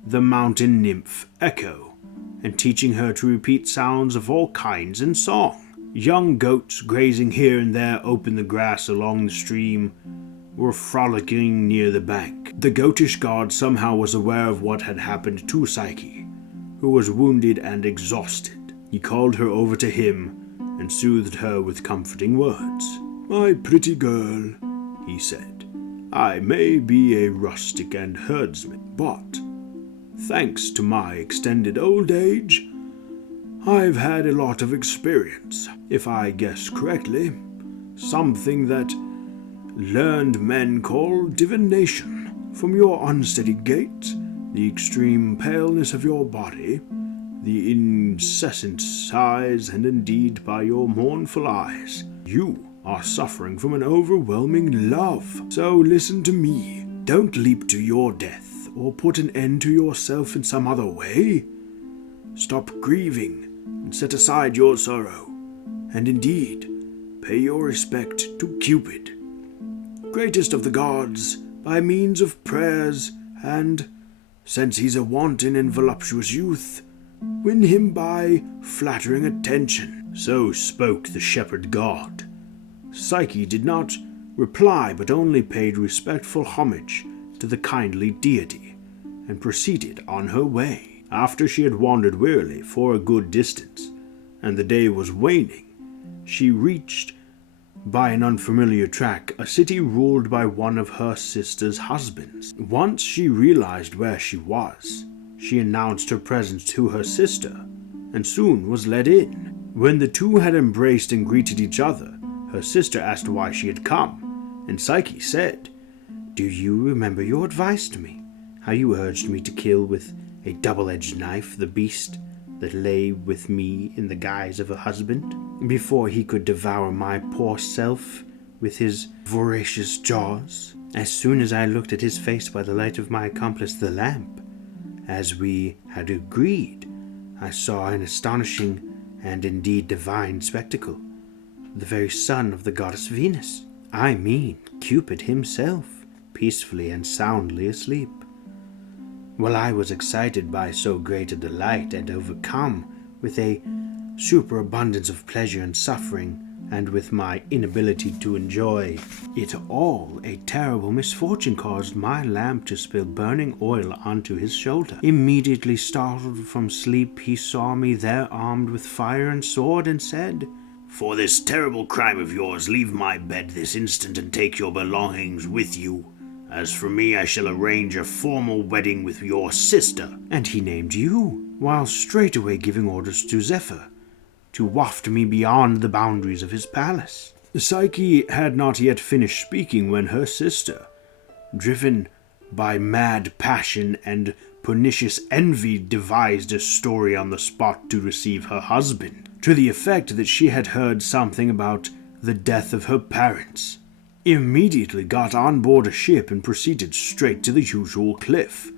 the mountain nymph Echo, and teaching her to repeat sounds of all kinds in song. Young goats grazing here and there open the grass along the stream were frolicking near the bank. The goatish god somehow was aware of what had happened to Psyche, who was wounded and exhausted. He called her over to him and soothed her with comforting words. "My pretty girl," he said, "I may be a rustic and herdsman, but, thanks to my extended old age, I've had a lot of experience, if I guess correctly, something that learned men call divination. From your unsteady gait, the extreme paleness of your body, the incessant sighs, and indeed by your mournful eyes, you are suffering from an overwhelming love. So listen to me. Don't leap to your death or put an end to yourself in some other way. Stop grieving and set aside your sorrow, and indeed pay your respect to Cupid, greatest of the gods, by means of prayers, and, since he's a wanton and voluptuous youth, win him by flattering attention." So spoke the shepherd god. Psyche did not reply, but only paid respectful homage to the kindly deity, and proceeded on her way. After she had wandered wearily for a good distance, and the day was waning, she reached, by an unfamiliar track, a city ruled by one of her sister's husbands. Once she realized where she was, she announced her presence to her sister, and soon was led in. When the two had embraced and greeted each other, her sister asked why she had come, and Psyche said, "Do you remember your advice to me? How you urged me to kill with a double-edged knife the beast that lay with me in the guise of a husband, before he could devour my poor self with his voracious jaws? As soon as I looked at his face by the light of my accomplice the lamp, as we had agreed, I saw an astonishing and indeed divine spectacle, the very son of the goddess Venus. I mean Cupid himself, peacefully and soundly asleep. Well, I was excited by so great a delight and overcome with a superabundance of pleasure and suffering, and with my inability to enjoy it all, a terrible misfortune caused my lamp to spill burning oil onto his shoulder. Immediately startled from sleep, he saw me there armed with fire and sword, and said, 'For this terrible crime of yours, leave my bed this instant and take your belongings with you. As for me, I shall arrange a formal wedding with your sister.' And he named you, while straightway giving orders to Zephyr to waft me beyond the boundaries of his palace." Psyche had not yet finished speaking when her sister, driven by mad passion and pernicious envy, devised a story on the spot to deceive her husband, to the effect that she had heard something about the death of her parents, immediately got on board a ship and proceeded straight to the usual cliff.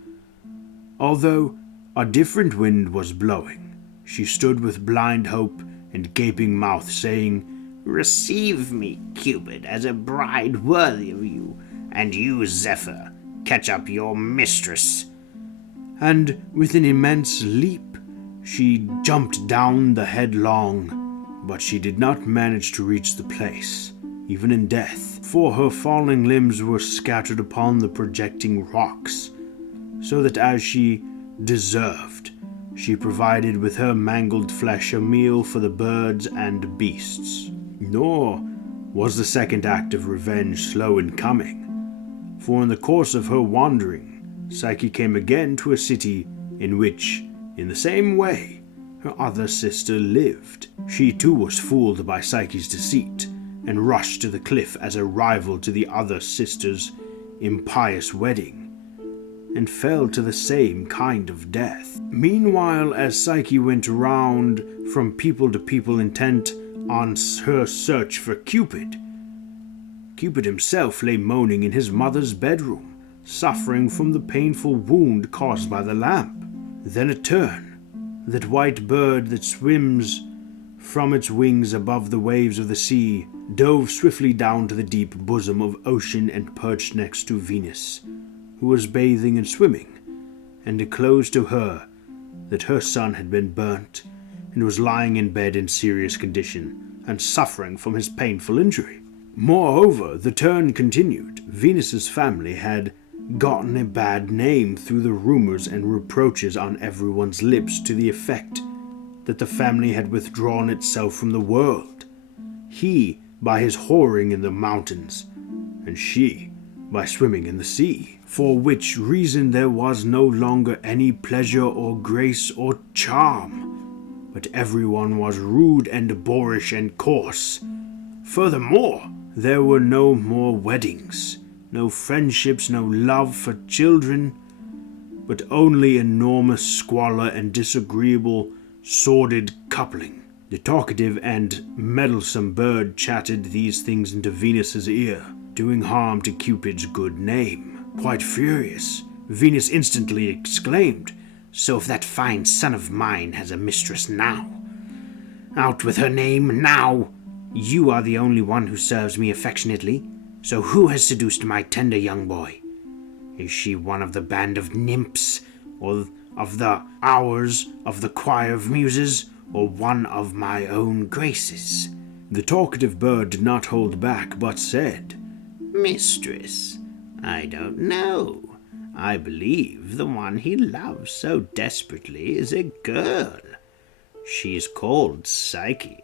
Although a different wind was blowing, she stood with blind hope and gaping mouth, saying, "Receive me, Cupid, as a bride worthy of you, and you, Zephyr, catch up your mistress." And with an immense leap, she jumped down the headlong, but she did not manage to reach the place, even in death, for her falling limbs were scattered upon the projecting rocks, so that, as she deserved, she provided with her mangled flesh a meal for the birds and beasts. Nor was the second act of revenge slow in coming, for in the course of her wandering, Psyche came again to a city in which, in the same way, her other sister lived. She too was fooled by Psyche's deceit, and rushed to the cliff as a rival to the other sister's impious wedding, and fell to the same kind of death. Meanwhile, as Psyche went round from people to people intent on her search for Cupid, Cupid himself lay moaning in his mother's bedroom, suffering from the painful wound caused by the lamp. Then a turn. That white bird that swims from its wings above the waves of the sea dove swiftly down to the deep bosom of ocean and perched next to Venus, who was bathing and swimming, and disclosed to her that her son had been burnt and was lying in bed in serious condition and suffering from his painful injury. Moreover, the turn continued. Venus's family had gotten a bad name through the rumors and reproaches on everyone's lips to the effect that the family had withdrawn itself from the world, he by his whoring in the mountains, and she by swimming in the sea, for which reason there was no longer any pleasure or grace or charm, but everyone was rude and boorish and coarse. Furthermore, there were no more weddings, no friendships, no love for children, but only enormous squalor and disagreeable, sordid coupling. The talkative and meddlesome bird chattered these things into Venus's ear, doing harm to Cupid's good name. Quite furious, Venus instantly exclaimed, "So if that fine son of mine has a mistress now, out with her name now! You are the only one who serves me affectionately. So who has seduced my tender young boy? Is she one of the band of nymphs, or of the hours of the choir of muses, or one of my own graces?" The talkative bird did not hold back, but said, "Mistress, I don't know. I believe the one he loves so desperately is a girl. She's called Psyche,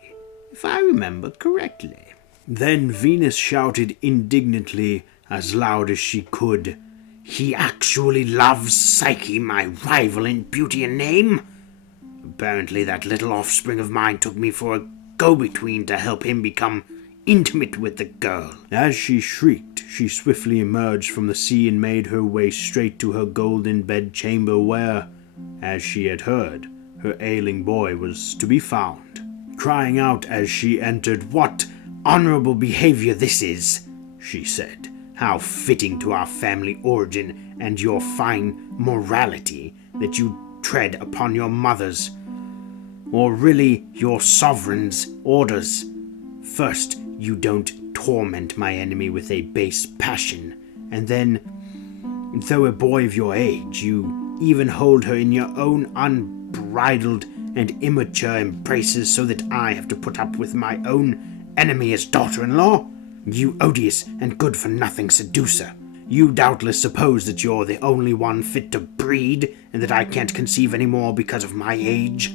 if I remember correctly." Then Venus shouted indignantly, as loud as she could, "He actually loves Psyche, my rival in beauty and name? Apparently that little offspring of mine took me for a go-between to help him become intimate with the girl." As she shrieked, she swiftly emerged from the sea and made her way straight to her golden bedchamber where, as she had heard, her ailing boy was to be found. Crying out as she entered, "What honorable behavior this is," she said. "How fitting to our family origin and your fine morality that you tread upon your mother's, or really your sovereign's, orders. First, you don't torment my enemy with a base passion, and then, though a boy of your age, you even hold her in your own unbridled and immature embraces so that I have to put up with my own enemy as daughter-in-law. You odious and good-for-nothing seducer. You doubtless suppose that you're the only one fit to breed, and that I can't conceive any more because of my age.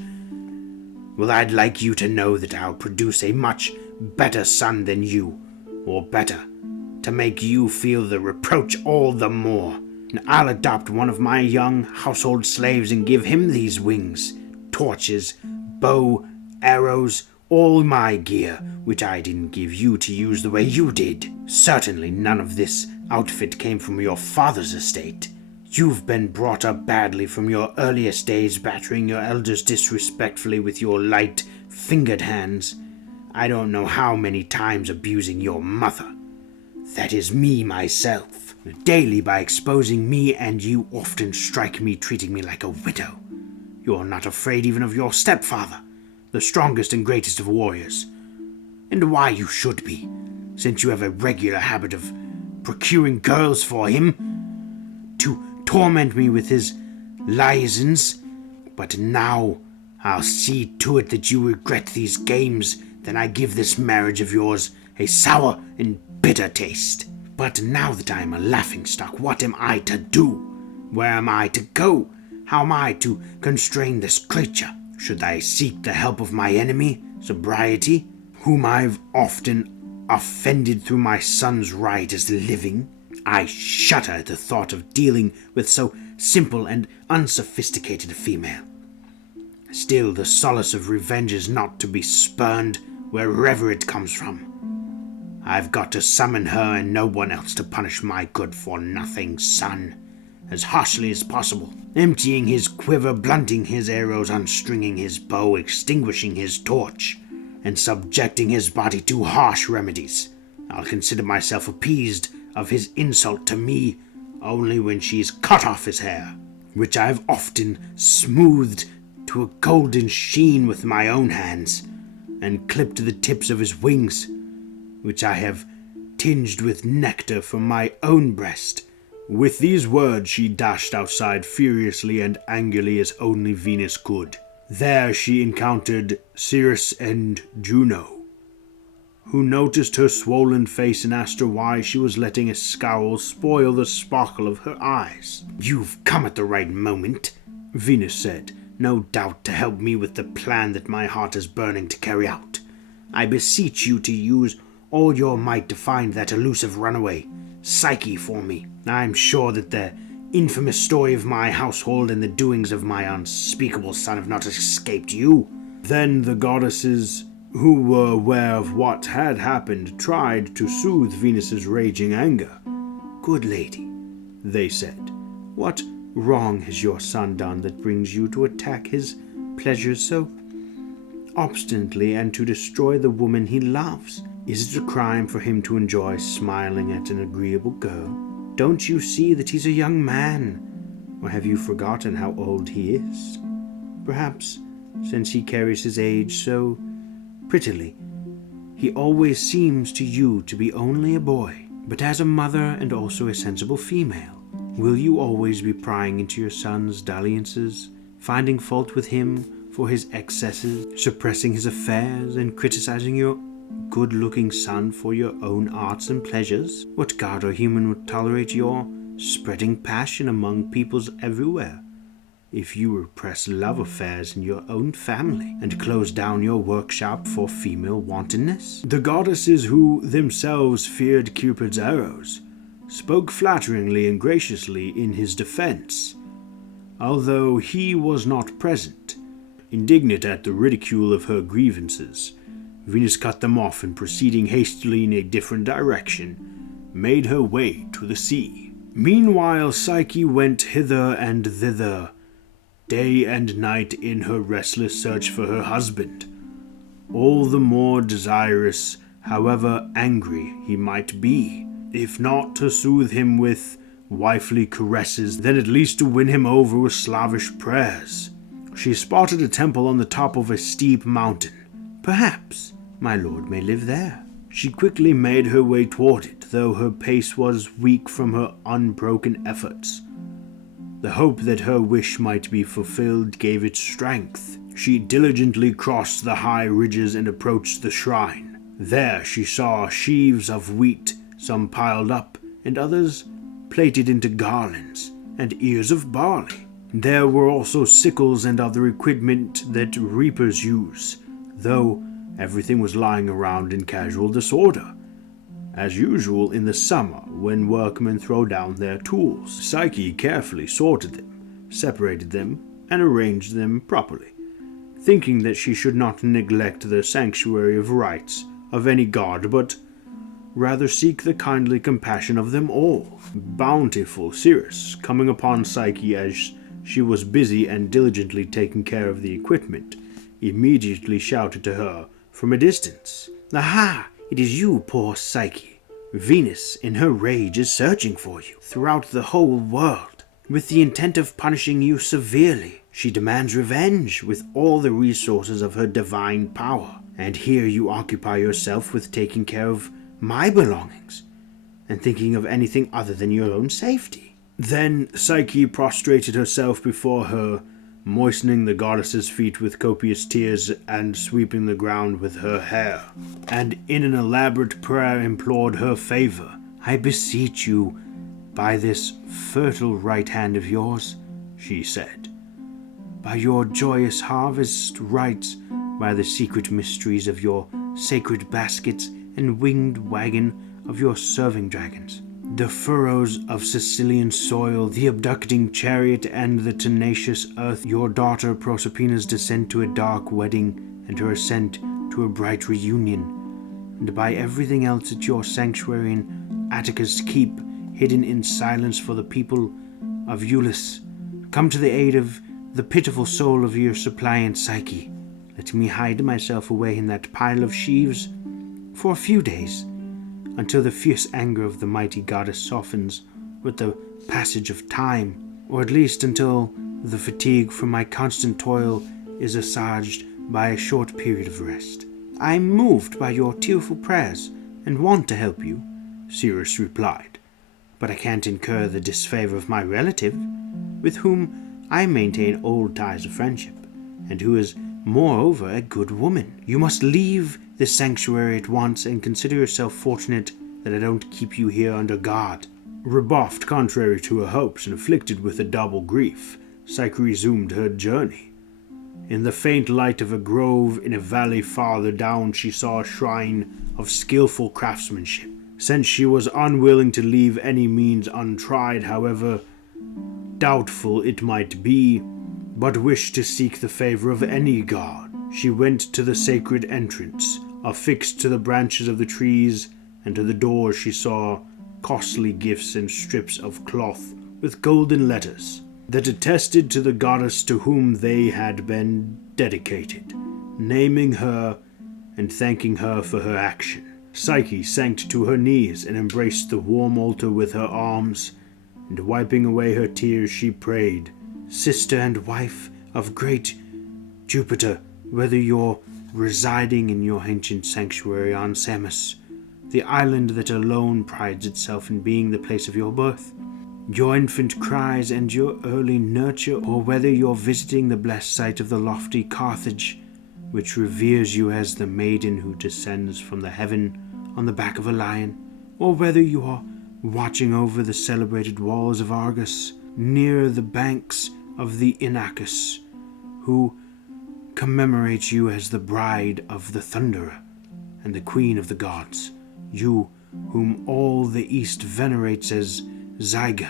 Well, I'd like you to know that I'll produce a much better son than you, or better, to make you feel the reproach all the more. And I'll adopt one of my young household slaves and give him these wings, torches, bow, arrows, all my gear, which I didn't give you to use the way you did. Certainly none of this outfit came from your father's estate. You've been brought up badly from your earliest days, battering your elders disrespectfully with your light-fingered hands. I don't know how many times abusing your mother. That is me myself. Daily by exposing me, and you often strike me, treating me like a widow. You're not afraid even of your stepfather, the strongest and greatest of warriors. And why you should be, since you have a regular habit of procuring girls for him to torment me with his liaisons. But now I'll see to it that you regret these games, then I give this marriage of yours a sour and bitter taste. But now that I am a laughingstock, what am I to do? Where am I to go? How am I to constrain this creature? Should I seek the help of my enemy, sobriety, whom I've often offended through my son's right as living? I shudder at the thought of dealing with so simple and unsophisticated a female. Still, the solace of revenge is not to be spurned wherever it comes from. I've got to summon her and no one else to punish my good-for-nothing son. as harshly as possible, emptying his quiver, blunting his arrows, unstringing his bow, extinguishing his torch, and subjecting his body to harsh remedies. I'll consider myself appeased of his insult to me only when she's cut off his hair, which I've often smoothed to a golden sheen with my own hands, and clipped the tips of his wings, which I have tinged with nectar from my own breast. With these words she dashed outside furiously and angrily as only Venus could. There she encountered Ceres and Juno, who noticed her swollen face and asked her why she was letting a scowl spoil the sparkle of her eyes. "You've come at the right moment," Venus said, "no doubt to help me with the plan that my heart is burning to carry out. I beseech you to use all your might to find that elusive runaway, Psyche, for me. I'm sure that the infamous story of my household and the doings of my unspeakable son have not escaped you." Then the goddesses, who were aware of what had happened, tried to soothe Venus's raging anger. "Good lady," they said, "what wrong has your son done that brings you to attack his pleasures so obstinately and to destroy the woman he loves? Is it a crime for him to enjoy smiling at an agreeable girl? Don't you see that he's a young man? Or have you forgotten how old he is? Perhaps, since he carries his age so prettily, he always seems to you to be only a boy. But as a mother and also a sensible female, will you always be prying into your son's dalliances, finding fault with him for his excesses, suppressing his affairs, and criticizing your good-looking son for your own arts and pleasures? What god or human would tolerate your spreading passion among peoples everywhere? If you repress love affairs in your own family and close down your workshop for female wantonness?" The goddesses, who themselves feared Cupid's arrows, spoke flatteringly and graciously in his defense, although he was not present. Indignant at the ridicule of her grievances, Venus cut them off and, proceeding hastily in a different direction, made her way to the sea. Meanwhile Psyche went hither and thither, day and night, in her restless search for her husband, all the more desirous, however angry he might be, if not to soothe him with wifely caresses, then at least to win him over with slavish prayers. She spotted a temple on the top of a steep mountain. Perhaps my lord may live there. She quickly made her way toward it, though her pace was weak from her unbroken efforts. The hope that her wish might be fulfilled gave it strength. She diligently crossed the high ridges and approached the shrine. There she saw sheaves of wheat, some piled up and others plaited into garlands, and ears of barley. There were also sickles and other equipment that reapers use, though everything was lying around in casual disorder, as usual in the summer when workmen throw down their tools. Psyche carefully sorted them, separated them, and arranged them properly, thinking that she should not neglect the sanctuary of rites of any god, but rather seek the kindly compassion of them all. Bountiful Ceres, coming upon Psyche as she was busy and diligently taking care of the equipment, immediately shouted to her from a distance, "Aha! It is you, poor Psyche. Venus, in her rage, is searching for you throughout the whole world, with the intent of punishing you severely. She demands revenge with all the resources of her divine power, and here you occupy yourself with taking care of my belongings, and thinking of anything other than your own safety." Then Psyche prostrated herself before her, moistening the goddess's feet with copious tears and sweeping the ground with her hair, and in an elaborate prayer implored her favor. "I beseech you, by this fertile right hand of yours," she said, "by your joyous harvest rites, by the secret mysteries of your sacred baskets and winged wagon of your serving dragons, the furrows of Sicilian soil, the abducting chariot, and the tenacious earth, your daughter Proserpina's descent to a dark wedding and her ascent to a bright reunion, and by everything else at your sanctuary in Attica's keep, hidden in silence for the people of Euless, come to the aid of the pitiful soul of your suppliant Psyche. Let me hide myself away in that pile of sheaves for a few days, until the fierce anger of the mighty goddess softens with the passage of time, or at least until the fatigue from my constant toil is assuaged by a short period of rest. I am moved by your tearful prayers, and want to help you, Cirrus replied, but I can't incur the disfavor of my relative, with whom I maintain old ties of friendship, and who is moreover a good woman. You must leave this sanctuary at once, and consider yourself fortunate that I don't keep you here under guard. Rebuffed contrary to her hopes and afflicted with a double grief, Psyche resumed her journey. In the faint light of a grove in a valley farther down, she saw a shrine of skillful craftsmanship. Since she was unwilling to leave any means untried, however doubtful it might be, but wished to seek the favor of any god, she went to the sacred entrance, affixed to the branches of the trees, and to the door she saw costly gifts and strips of cloth with golden letters that attested to the goddess to whom they had been dedicated, naming her and thanking her for her action. Psyche sank to her knees and embraced the warm altar with her arms, and wiping away her tears she prayed, "Sister and wife of great Jupiter, whether you're residing in your ancient sanctuary on Samos, the island that alone prides itself in being the place of your birth, your infant cries and your early nurture, or whether you're visiting the blessed site of the lofty Carthage, which reveres you as the maiden who descends from the heaven on the back of a lion, or whether you are watching over the celebrated walls of Argus, near the banks of the Inachus, who commemorates you as the bride of the Thunderer and the queen of the gods, you whom all the East venerates as Zyga,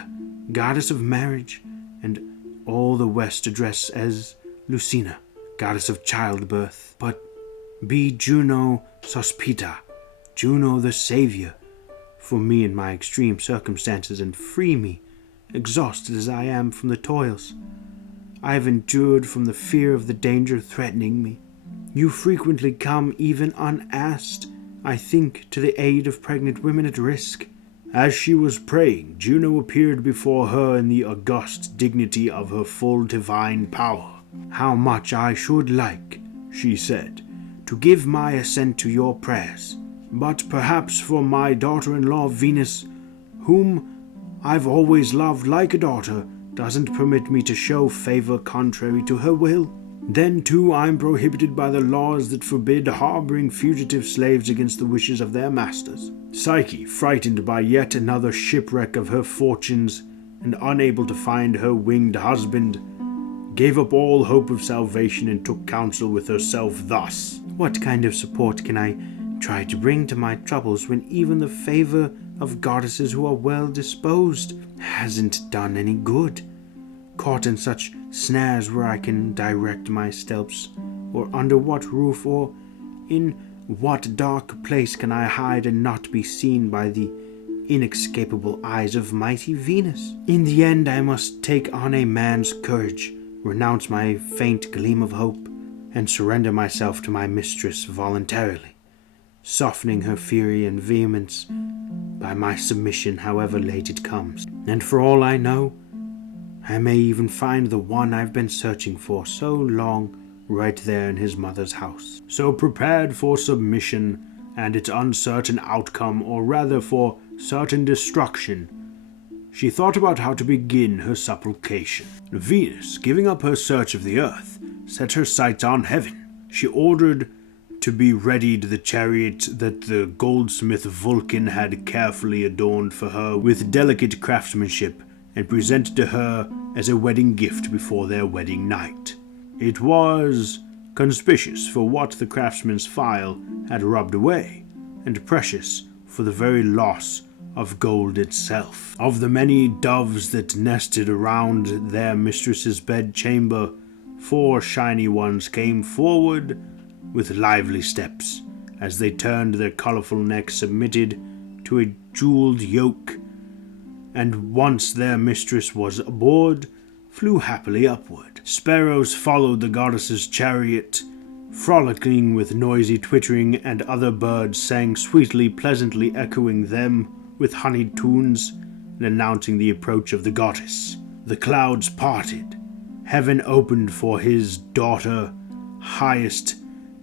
goddess of marriage, and all the West address as Lucina, goddess of childbirth. But be Juno Sospita, Juno the Savior, for me in my extreme circumstances, and free me, exhausted as I am from the toils I have endured from the fear of the danger threatening me. You frequently come, even unasked, I think, to the aid of pregnant women at risk." As she was praying, Juno appeared before her in the august dignity of her full divine power. "How much I should like," she said, "to give my assent to your prayers, but perhaps for my daughter-in-law Venus, whom I've always loved like a daughter, doesn't permit me to show favor contrary to her will. Then, too, I'm prohibited by the laws that forbid harboring fugitive slaves against the wishes of their masters." Psyche, frightened by yet another shipwreck of her fortunes and unable to find her winged husband, gave up all hope of salvation and took counsel with herself thus: "What kind of support can I try to bring to my troubles when even the favor of goddesses who are well disposed hasn't done any good? Caught in such snares where I can direct my steps, or under what roof or in what dark place can I hide and not be seen by the inescapable eyes of mighty Venus? In the end I must take on a man's courage, renounce my faint gleam of hope, and surrender myself to my mistress voluntarily, softening her fury and vehemence by my submission however late it comes. And for all I know, I may even find the one I've been searching for so long right there in his mother's house." So prepared for submission and its uncertain outcome, or rather for certain destruction, she thought about how to begin her supplication. Venus, giving up her search of the earth, set her sights on heaven. She ordered to be readied the chariot that the goldsmith Vulcan had carefully adorned for her with delicate craftsmanship and presented to her as a wedding gift before their wedding night. It was conspicuous for what the craftsman's file had rubbed away, and precious for the very loss of gold itself. Of the many doves that nested around their mistress's bedchamber, 4 shiny ones came forward with lively steps, as they turned their colorful necks, submitted to a jeweled yoke, and once their mistress was aboard, flew happily upward. Sparrows followed the goddess's chariot, frolicking with noisy twittering, and other birds sang sweetly, pleasantly echoing them with honeyed tunes and announcing the approach of the goddess. The clouds parted. Heaven opened for his daughter. Highest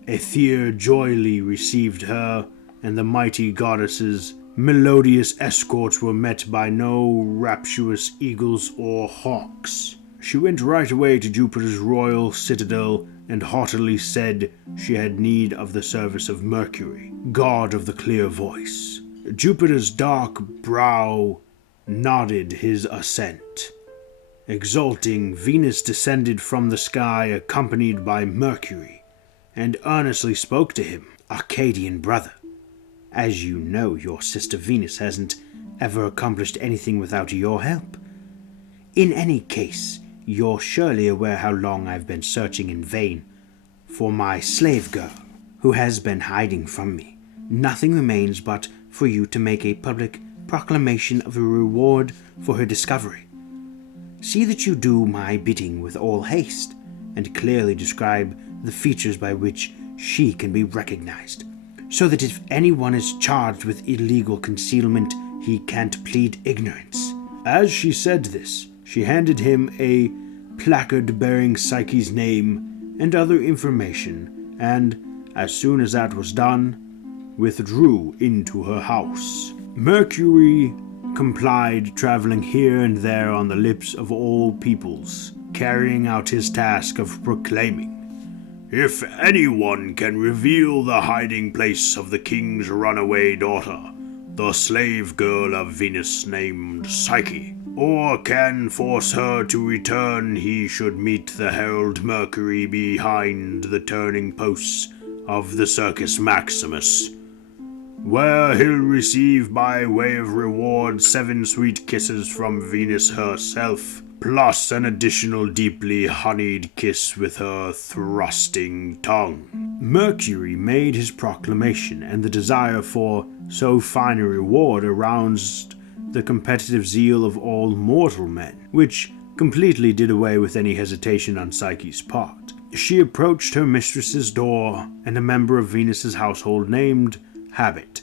Aether joyfully received her, and the mighty goddess's melodious escorts were met by no rapturous eagles or hawks. She went right away to Jupiter's royal citadel and haughtily said she had need of the service of Mercury, god of the clear voice. Jupiter's dark brow nodded his assent. Exulting, Venus descended from the sky accompanied by Mercury, and earnestly spoke to him. Arcadian brother, as you know, your sister Venus hasn't ever accomplished anything without your help. In any case, you're surely aware how long I've been searching in vain for my slave girl, who has been hiding from me. Nothing remains but for you to make a public proclamation of a reward for her discovery. See that you do my bidding with all haste, and clearly describe the features by which she can be recognized, so that if anyone is charged with illegal concealment, he can't plead ignorance. As she said this, she handed him a placard bearing Psyche's name and other information, and, as soon as that was done, withdrew into her house. Mercury complied, traveling here and there on the lips of all peoples, carrying out his task of proclaiming, "If anyone can reveal the hiding place of the king's runaway daughter, the slave girl of Venus named Psyche, or can force her to return, he should meet the herald Mercury behind the turning posts of the Circus Maximus, where he'll receive by way of reward 7 sweet kisses from Venus herself, plus an additional deeply honeyed kiss with her thrusting tongue." Mercury made his proclamation, and the desire for so fine a reward aroused the competitive zeal of all mortal men, which completely did away with any hesitation on Psyche's part. She approached her mistress's door, and a member of Venus's household named Habit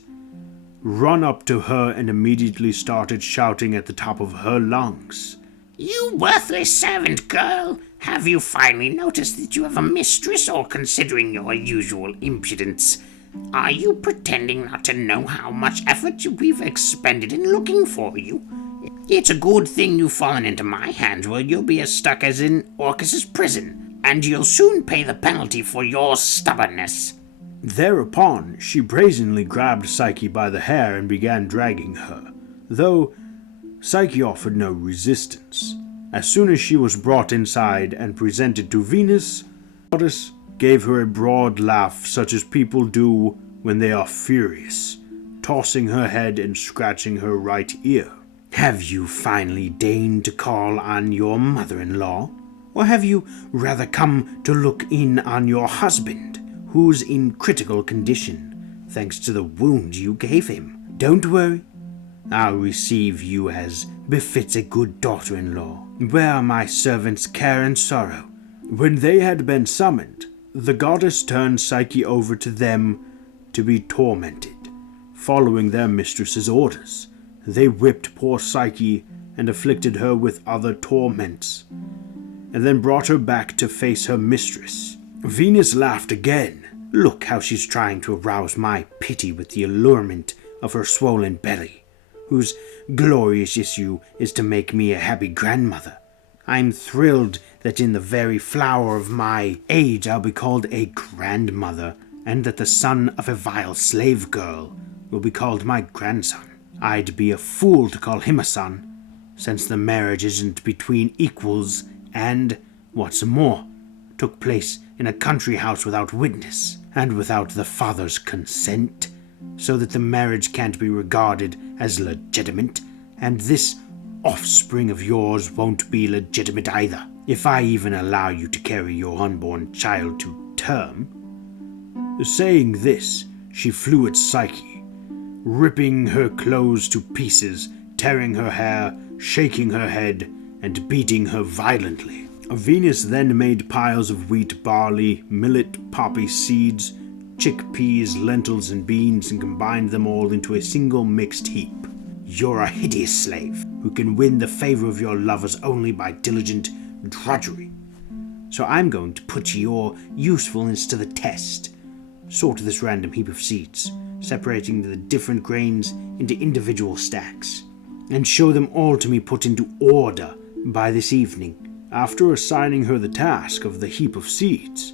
run up to her and immediately started shouting at the top of her lungs, "You worthless servant girl! Have you finally noticed that you have a mistress, or considering your usual impudence, are you pretending not to know how much effort we've expended in looking for you? It's a good thing you've fallen into my hands, where you'll be as stuck as in Orcus's prison, and you'll soon pay the penalty for your stubbornness." Thereupon, she brazenly grabbed Psyche by the hair and began dragging her, though Psyche offered no resistance. As soon as she was brought inside and presented to Venus, the goddess gave her a broad laugh such as people do when they are furious, tossing her head and scratching her right ear. "Have you finally deigned to call on your mother-in-law, or have you rather come to look in on your husband, who's in critical condition, thanks to the wound you gave him? Don't worry, I'll receive you as befits a good daughter-in-law. Where are my servants' care and sorrow?" When they had been summoned, the goddess turned Psyche over to them to be tormented. Following their mistress's orders, they whipped poor Psyche and afflicted her with other torments, and then brought her back to face her mistress. Venus laughed again. "Look how she's trying to arouse my pity with the allurement of her swollen belly, whose glorious issue is to make me a happy grandmother. I'm thrilled that in the very flower of my age I'll be called a grandmother, and that the son of a vile slave girl will be called my grandson. I'd be a fool to call him a son, since the marriage isn't between equals and, what's more, took place in a country house without witness, and without the father's consent, so that the marriage can't be regarded as legitimate, and this offspring of yours won't be legitimate either, if I even allow you to carry your unborn child to term." Saying this, she flew at Psyche, ripping her clothes to pieces, tearing her hair, shaking her head, and beating her violently. Venus then made piles of wheat, barley, millet, poppy seeds, chickpeas, lentils, and beans, and combined them all into a single mixed heap. You're a hideous slave who can win the favor of your lovers only by diligent drudgery. So I'm going to put your usefulness to the test. Sort this random heap of seeds, separating the different grains into individual stacks, and show them all to me put into order by this evening. After assigning her the task of the heap of seeds,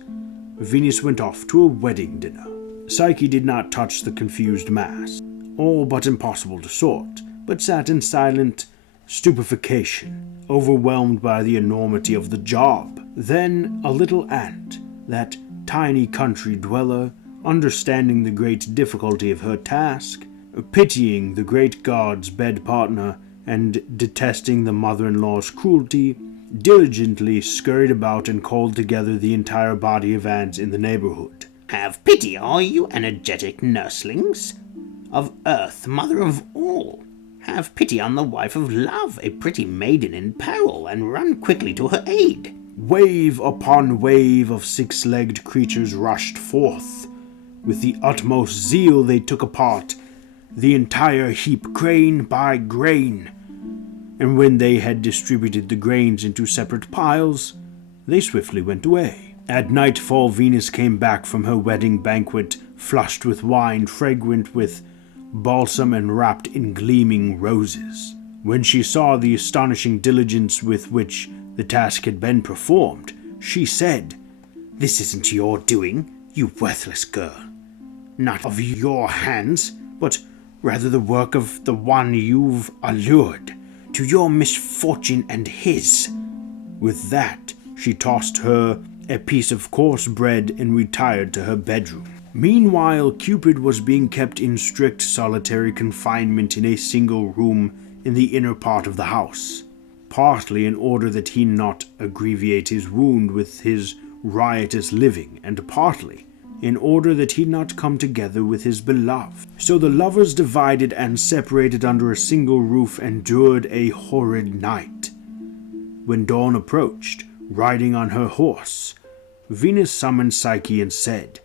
Venus went off to a wedding dinner. Psyche did not touch the confused mass, all but impossible to sort, but sat in silent stupefaction, overwhelmed by the enormity of the job. Then a little ant, that tiny country dweller, understanding the great difficulty of her task, pitying the great god's bed partner, and detesting the mother-in-law's cruelty, diligently scurried about and called together the entire body of ants in the neighborhood. Have pity, all you energetic nurslings of earth, mother of all. Have pity on the wife of love, a pretty maiden in peril, and run quickly to her aid. Wave upon wave of six-legged creatures rushed forth. With the utmost zeal they took apart the entire heap grain by grain, and when they had distributed the grains into separate piles, they swiftly went away. At nightfall, Venus came back from her wedding banquet, flushed with wine, fragrant with balsam, and wrapped in gleaming roses. When she saw the astonishing diligence with which the task had been performed, she said, "This isn't your doing, you worthless girl. Not of your hands, but rather the work of the one you've allured to your misfortune and his." With that, she tossed her a piece of coarse bread and retired to her bedroom. Meanwhile, Cupid was being kept in strict solitary confinement in a single room in the inner part of the house, partly in order that he not aggravate his wound with his riotous living, and partly in order that he not come together with his beloved. So the lovers divided and separated under a single roof and endured a horrid night. When dawn approached, riding on her horse, Venus summoned Psyche and said,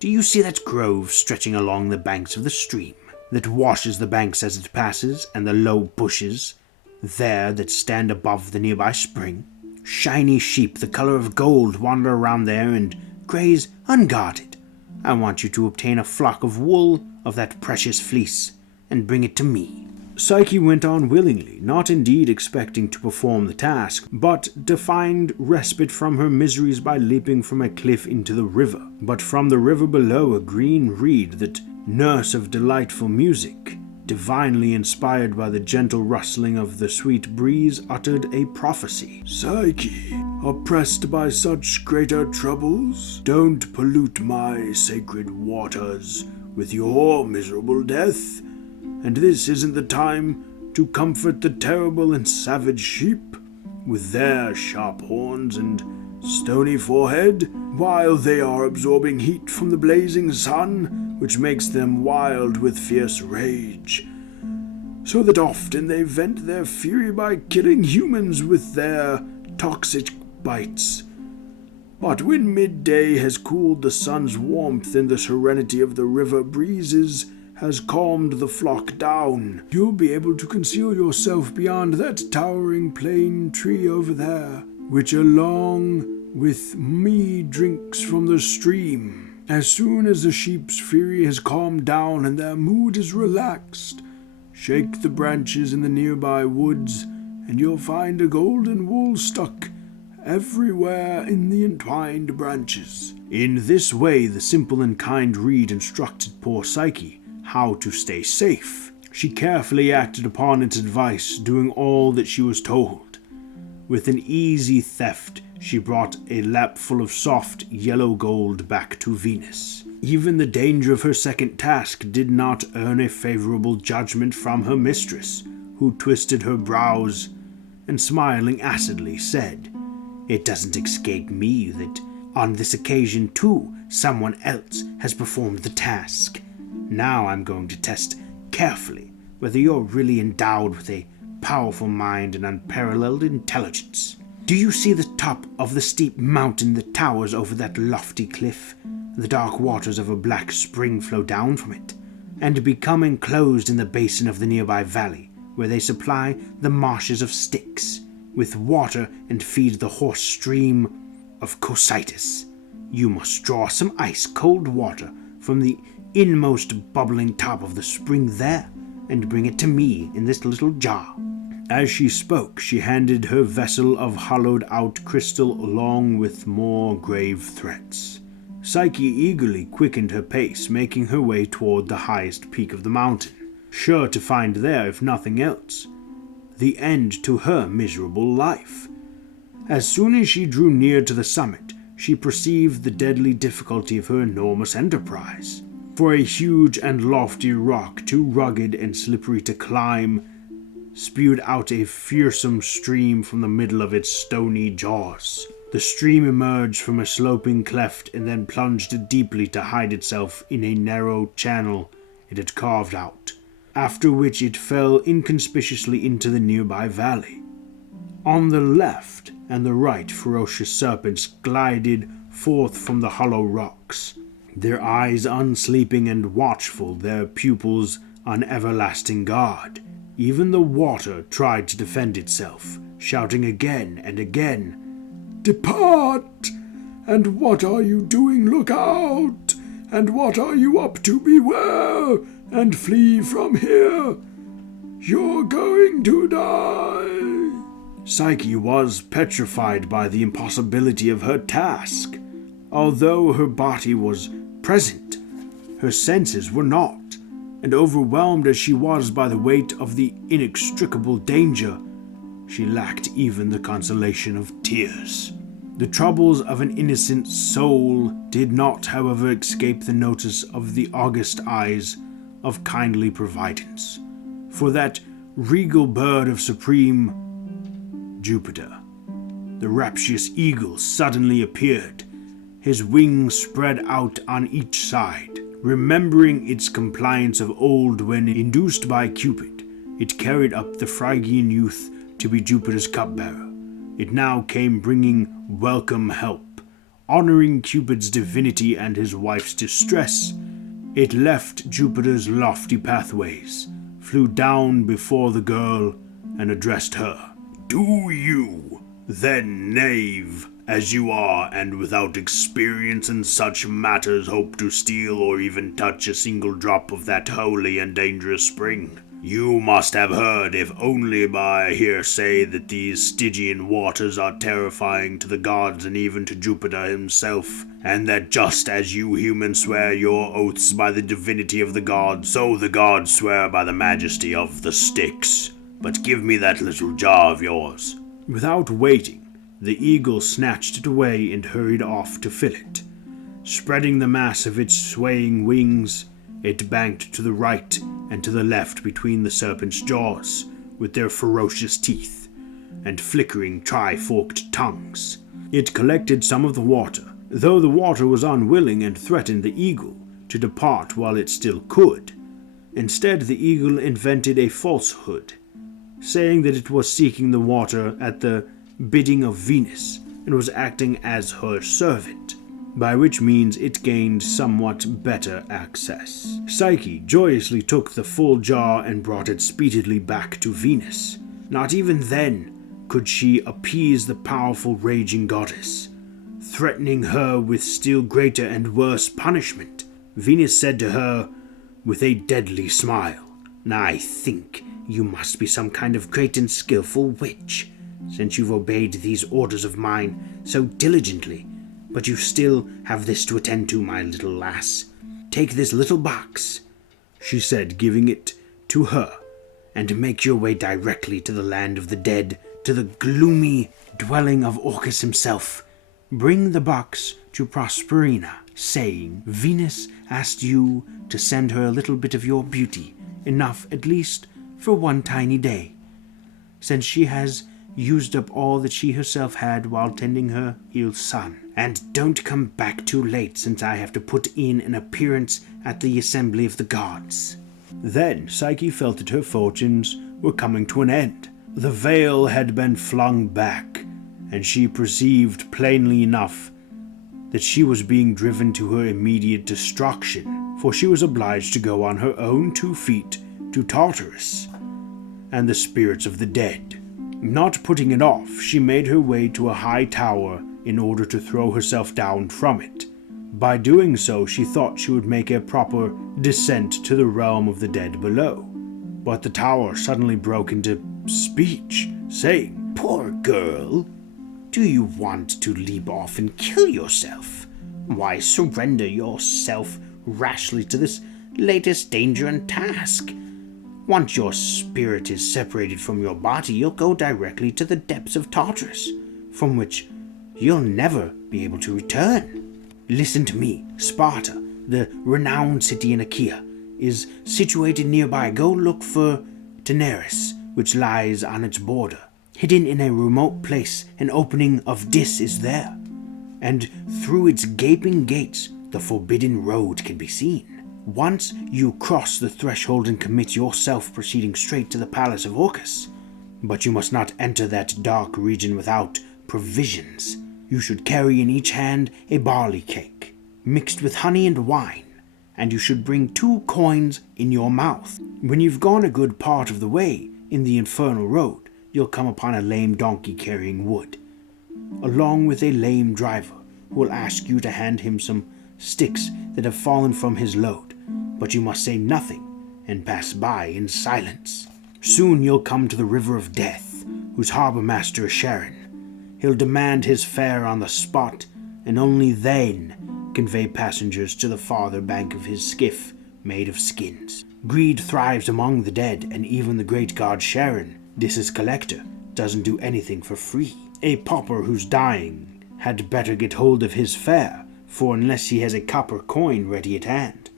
"Do you see that grove stretching along the banks of the stream, that washes the banks as it passes, and the low bushes there that stand above the nearby spring? Shiny sheep the color of gold wander around there and graze unguarded. I want you to obtain a flock of wool of that precious fleece and bring it to me." Psyche went on willingly, not indeed expecting to perform the task, but to find respite from her miseries by leaping from a cliff into the river. But from the river below, a green reed, that nurse of delightful music, divinely inspired by the gentle rustling of the sweet breeze, uttered a prophecy. "Psyche, oppressed by such greater troubles, don't pollute my sacred waters with your miserable death. And this isn't the time to comfort the terrible and savage sheep with their sharp horns and stony forehead, while they are absorbing heat from the blazing sun, which makes them wild with fierce rage, so that often they vent their fury by killing humans with their toxic bites. But when midday has cooled the sun's warmth and the serenity of the river breezes has calmed the flock down, you'll be able to conceal yourself beyond that towering plane tree over there, which along with me drinks from the stream. As soon as the sheep's fury has calmed down and their mood is relaxed, shake the branches in the nearby woods, and you'll find a golden wool stuck everywhere in the entwined branches." In this way, the simple and kind reed instructed poor Psyche how to stay safe. She carefully acted upon its advice, doing all that she was told. With an easy theft, she brought a lapful of soft yellow gold back to Venus. Even the danger of her second task did not earn a favorable judgment from her mistress, who twisted her brows and smiling acidly said, "It doesn't escape me that on this occasion too someone else has performed the task. Now I'm going to test carefully whether you're really endowed with a powerful mind and unparalleled intelligence. Do you see the top of the steep mountain that towers over that lofty cliff? The dark waters of a black spring flow down from it, and become enclosed in the basin of the nearby valley, where they supply the marshes of Styx with water and feed the horse stream of Cocytus. You must draw some ice-cold water from the inmost bubbling top of the spring there, and bring it to me in this little jar." As she spoke, she handed her vessel of hollowed-out crystal along with more grave threats. Psyche eagerly quickened her pace, making her way toward the highest peak of the mountain, sure to find there, if nothing else, the end to her miserable life. As soon as she drew near to the summit, she perceived the deadly difficulty of her enormous enterprise. For a huge and lofty rock, too rugged and slippery to climb, spewed out a fearsome stream from the middle of its stony jaws. The stream emerged from a sloping cleft and then plunged deeply to hide itself in a narrow channel it had carved out, after which it fell inconspicuously into the nearby valley. On the left and the right, ferocious serpents glided forth from the hollow rocks, their eyes unsleeping and watchful, their pupils on everlasting guard. Even the water tried to defend itself, shouting again and again, "Depart! And what are you doing? Look out! And what are you up to? Beware! And flee from here! You're going to die!" Psyche was petrified by the impossibility of her task. Although her body was present, her senses were not, and overwhelmed as she was by the weight of the inextricable danger, she lacked even the consolation of tears. The troubles of an innocent soul did not, however, escape the notice of the august eyes of kindly Providence, for that regal bird of supreme Jupiter, the rapturous eagle, suddenly appeared, his wings spread out on each side. Remembering its compliance of old when induced by Cupid, it carried up the Phrygian youth to be Jupiter's cupbearer. It now came bringing welcome help, honoring Cupid's divinity and his wife's distress. It left Jupiter's lofty pathways, flew down before the girl, and addressed her. "Do you, then, knave as you are and without experience in such matters, hope to steal or even touch a single drop of that holy and dangerous spring? You must have heard, if only by hearsay, that these Stygian waters are terrifying to the gods and even to Jupiter himself, and that just as you humans swear your oaths by the divinity of the gods, so the gods swear by the majesty of the Styx. But give me that little jar of yours." Without waiting, the eagle snatched it away and hurried off to fill it. Spreading the mass of its swaying wings, it banked to the right and to the left between the serpent's jaws, with their ferocious teeth and flickering tri-forked tongues. It collected some of the water, though the water was unwilling and threatened the eagle to depart while it still could. Instead, the eagle invented a falsehood, saying that it was seeking the water at the bidding of Venus and was acting as her servant, by which means it gained somewhat better access. Psyche joyously took the full jar and brought it speedily back to Venus. Not even then could she appease the powerful raging goddess, threatening her with still greater and worse punishment. Venus said to her with a deadly smile, "I think you must be some kind of great and skillful witch, since you've obeyed these orders of mine so diligently. But you still have this to attend to, my little lass. Take this little box," she said, giving it to her, "and make your way directly to the land of the dead, to the gloomy dwelling of Orcus himself. Bring the box to Proserpina, saying Venus asked you to send her a little bit of your beauty, enough at least for one tiny day, since she has used up all that she herself had while tending her ill son. And don't come back too late, since I have to put in an appearance at the assembly of the gods." Then Psyche felt that her fortunes were coming to an end. The veil had been flung back, and she perceived plainly enough that she was being driven to her immediate destruction, for she was obliged to go on her own 2 feet to Tartarus and the spirits of the dead. Not putting it off, she made her way to a high tower in order to throw herself down from it. By doing so, she thought she would make a proper descent to the realm of the dead below. But the tower suddenly broke into speech, saying, "Poor girl, do you want to leap off and kill yourself? Why surrender yourself rashly to this latest danger and task? Once your spirit is separated from your body, you'll go directly to the depths of Tartarus, from which you'll never be able to return. Listen to me. Sparta, the renowned city in Achaia, is situated nearby. Go look for Daenerys, which lies on its border. Hidden in a remote place, an opening of Dis is there, and through its gaping gates the forbidden road can be seen. Once you cross the threshold and commit yourself, proceeding straight to the palace of Orcus. But you must not enter that dark region without provisions. You should carry in each hand a barley cake, mixed with honey and wine, and you should bring 2 coins in your mouth. When you've gone a good part of the way in the infernal road, you'll come upon a lame donkey carrying wood, along with a lame driver, who will ask you to hand him some sticks that have fallen from his load, but you must say nothing and pass by in silence. Soon you'll come to the river of death, whose harbor master is Charon. He'll demand his fare on the spot, and only then convey passengers to the farther bank of his skiff made of skins. Greed thrives among the dead, and even the great god Charon, Dis's collector, doesn't do anything for free. A pauper who's dying had better get hold of his fare, for unless he has a copper coin ready at hand,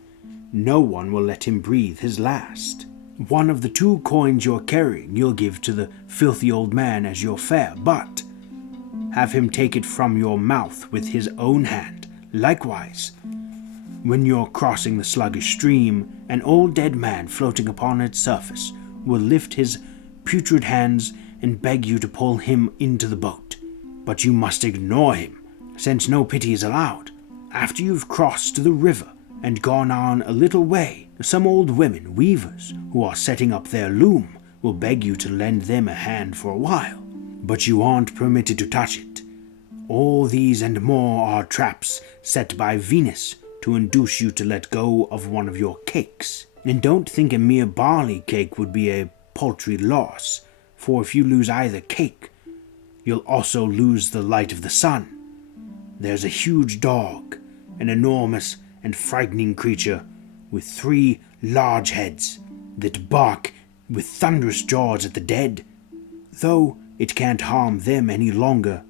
no one will let him breathe his last. One of the 2 coins you're carrying you'll give to the filthy old man as your fare, but have him take it from your mouth with his own hand. Likewise, when you're crossing the sluggish stream, an old dead man floating upon its surface will lift his putrid hands and beg you to pull him into the boat. But you must ignore him, since no pity is allowed. After you've crossed the river and gone on a little way, some old women, weavers, who are setting up their loom, will beg you to lend them a hand for a while. But you aren't permitted to touch it. All these and more are traps set by Venus to induce you to let go of one of your cakes. And don't think a mere barley cake would be a paltry loss, for if you lose either cake, you'll also lose the light of the sun. There's a huge dog, an enormous and frightening creature with 3 large heads that bark with thunderous jaws at the dead, though it can't harm them any longer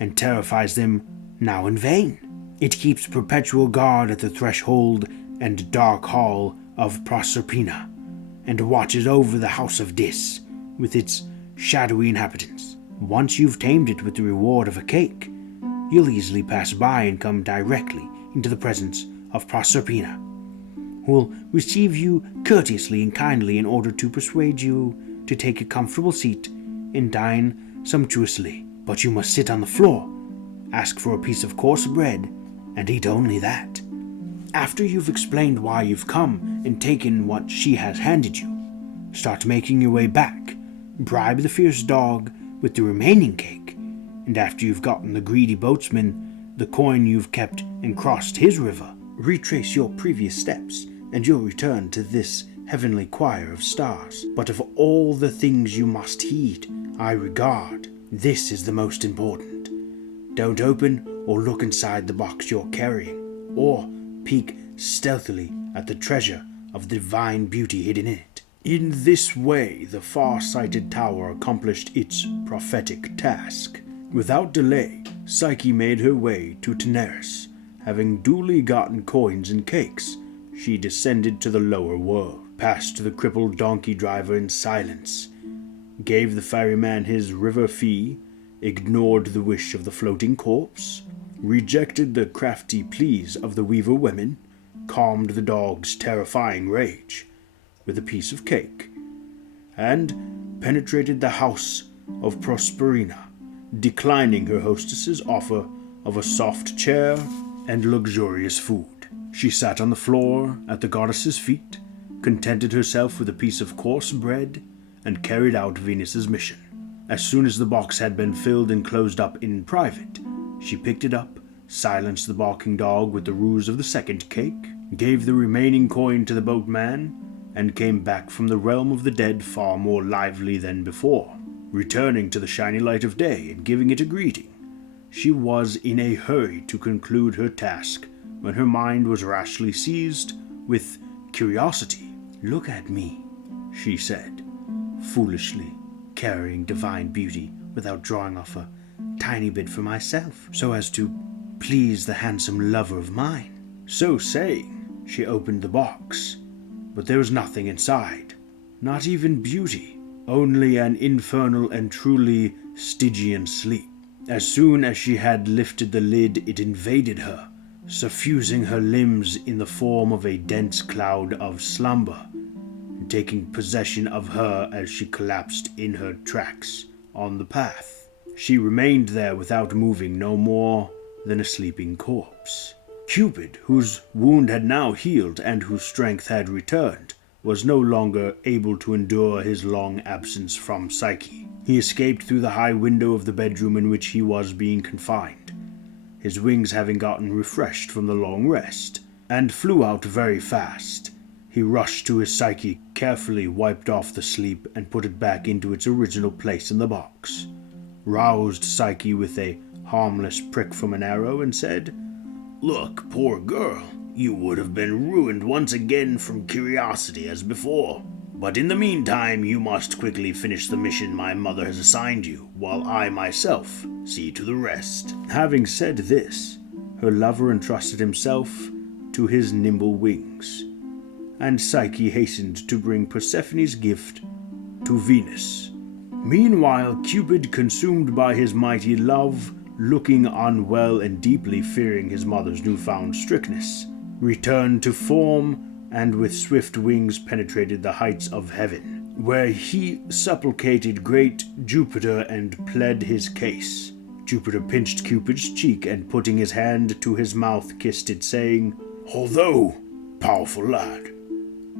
and terrifies them now in vain. It keeps perpetual guard at the threshold and dark hall of Proserpina, and watches over the house of Dis with its shadowy inhabitants. Once you've tamed it with the reward of a cake, you'll easily pass by and come directly into the presence of Proserpina, who will receive you courteously and kindly in order to persuade you to take a comfortable seat and dine sumptuously. But you must sit on the floor, ask for a piece of coarse bread, and eat only that. After you've explained why you've come and taken what she has handed you, start making your way back, bribe the fierce dog with the remaining cake, and after you've gotten the greedy boatsman the coin you've kept and crossed his river, retrace your previous steps, and you'll return to this heavenly choir of stars. But of all the things you must heed, I regard this is the most important. Don't open or look inside the box you're carrying, or peek stealthily at the treasure of divine beauty hidden in it. In this way, the far-sighted tower accomplished its prophetic task. Without delay, Psyche made her way to Daenerys. Having duly gotten coins and cakes, she descended to the lower world, passed the crippled donkey driver in silence, gave the ferryman his river fee, ignored the wish of the floating corpse, rejected the crafty pleas of the weaver women, calmed the dog's terrifying rage, with a piece of cake, and penetrated the house of Proserpina, declining her hostess's offer of a soft chair and luxurious food. She sat on the floor at the goddess's feet, contented herself with a piece of coarse bread, and carried out Venus's mission. As soon as the box had been filled and closed up in private, she picked it up, silenced the barking dog with the ruse of the second cake, gave the remaining coin to the boatman, and came back from the realm of the dead far more lively than before. Returning to the shiny light of day and giving it a greeting, she was in a hurry to conclude her task when her mind was rashly seized with curiosity. "Look at me," she said, foolishly carrying divine beauty without drawing off a tiny bit for myself, so as to please the handsome lover of mine. So saying, she opened the box, but there was nothing inside, not even beauty, only an infernal and truly Stygian sleep. As soon as she had lifted the lid, it invaded her, suffusing her limbs in the form of a dense cloud of slumber, and taking possession of her as she collapsed in her tracks on the path. She remained there without moving, no more than a sleeping corpse. Cupid, whose wound had now healed and whose strength had returned, was no longer able to endure his long absence from Psyche. He escaped through the high window of the bedroom in which he was being confined, his wings having gotten refreshed from the long rest, and flew out very fast. He rushed to his Psyche, carefully wiped off the sleep, and put it back into its original place in the box, roused Psyche with a harmless prick from an arrow, and said, "Look, poor girl, you would have been ruined once again from curiosity as before. But in the meantime, you must quickly finish the mission my mother has assigned you, while I myself see to the rest." Having said this, her lover entrusted himself to his nimble wings, and Psyche hastened to bring Persephone's gift to Venus. Meanwhile, Cupid, consumed by his mighty love, looking unwell and deeply fearing his mother's newfound strictness, returned to form and with swift wings penetrated the heights of heaven, where he supplicated great Jupiter and pled his case. Jupiter pinched Cupid's cheek and, putting his hand to his mouth, kissed it, saying, "Although, powerful lad,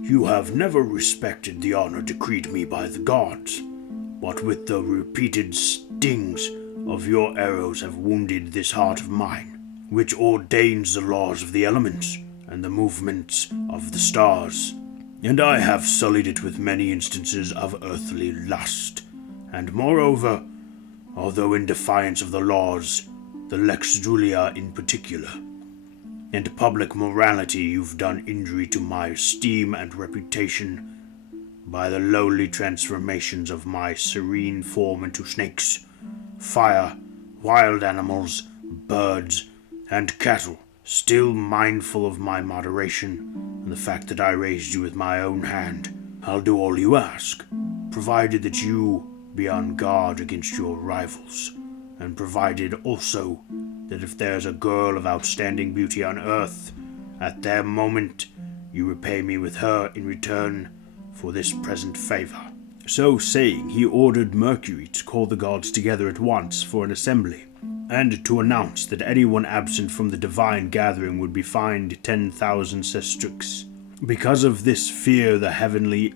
you have never respected the honor decreed me by the gods, but with the repeated stings of your arrows have wounded this heart of mine, which ordains the laws of the elements and the movements of the stars, and I have sullied it with many instances of earthly lust, and moreover, although in defiance of the laws, the Lex Julia in particular, and public morality, you've done injury to my esteem and reputation by the lowly transformations of my serene form into snakes, fire, wild animals, birds, and cattle. Still mindful of my moderation and the fact that I raised you with my own hand, I'll do all you ask, provided that you be on guard against your rivals, and provided also that if there's a girl of outstanding beauty on earth, at that moment you repay me with her in return for this present favor." So saying, he ordered Mercury to call the gods together at once for an assembly, and to announce that anyone absent from the divine gathering would be fined 10,000 sesterces. Because of this fear, the heavenly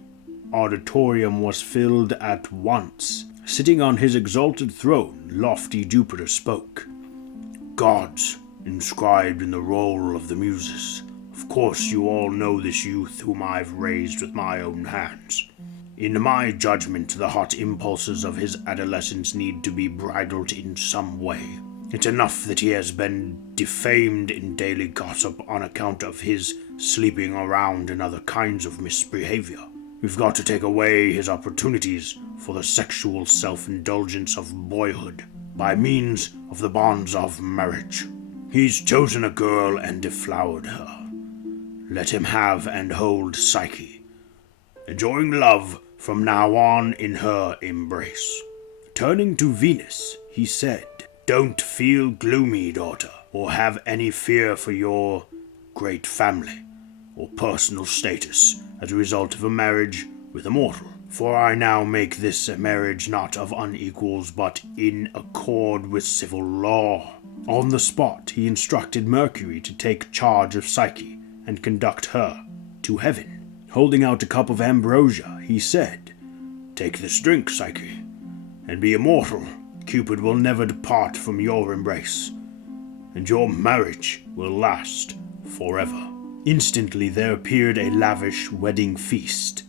auditorium was filled at once. Sitting on his exalted throne, lofty Jupiter spoke. "Gods, inscribed in the roll of the Muses, of course you all know this youth whom I've raised with my own hands. In my judgment, the hot impulses of his adolescence need to be bridled in some way. It's enough that he has been defamed in daily gossip on account of his sleeping around and other kinds of misbehavior. We've got to take away his opportunities for the sexual self-indulgence of boyhood by means of the bonds of marriage. He's chosen a girl and deflowered her. Let him have and hold Psyche, enjoying love from now on in her embrace." Turning to Venus, he said, "Don't feel gloomy, daughter, or have any fear for your great family or personal status, as a result of a marriage with a mortal. For I now make this a marriage not of unequals, but in accord with civil law. On the spot, he instructed Mercury to take charge of Psyche and conduct her to heaven. Holding out a cup of ambrosia, he said, "Take this drink, Psyche, and be immortal. Cupid will never depart from your embrace, and your marriage will last forever." Instantly there appeared a lavish wedding feast.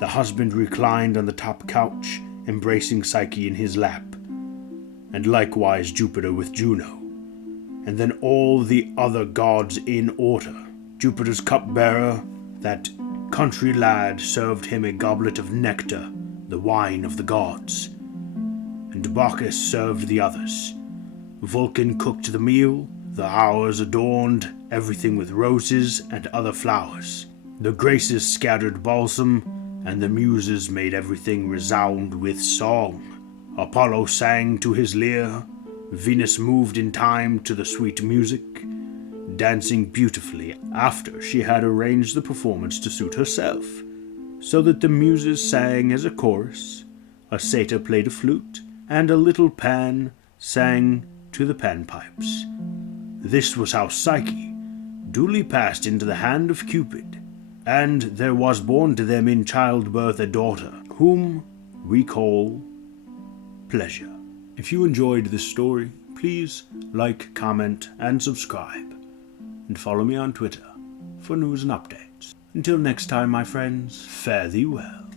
The husband reclined on the top couch, embracing Psyche in his lap, and likewise Jupiter with Juno, and then all the other gods in order. Jupiter's cupbearer, that country lad, served him a goblet of nectar, the wine of the gods, and Bacchus served the others. Vulcan cooked the meal, the Hours adorned everything with roses and other flowers. The Graces scattered balsam, and the Muses made everything resound with song. Apollo sang to his lyre, Venus moved in time to the sweet music, dancing beautifully after she had arranged the performance to suit herself, so that the Muses sang as a chorus, a satyr played a flute, and a little Pan sang to the panpipes. This was how Psyche duly passed into the hand of Cupid, and there was born to them in childbirth a daughter, whom we call Pleasure. If you enjoyed this story, please like, comment, and subscribe, and follow me on Twitter for news and updates. Until next time, my friends, fare thee well.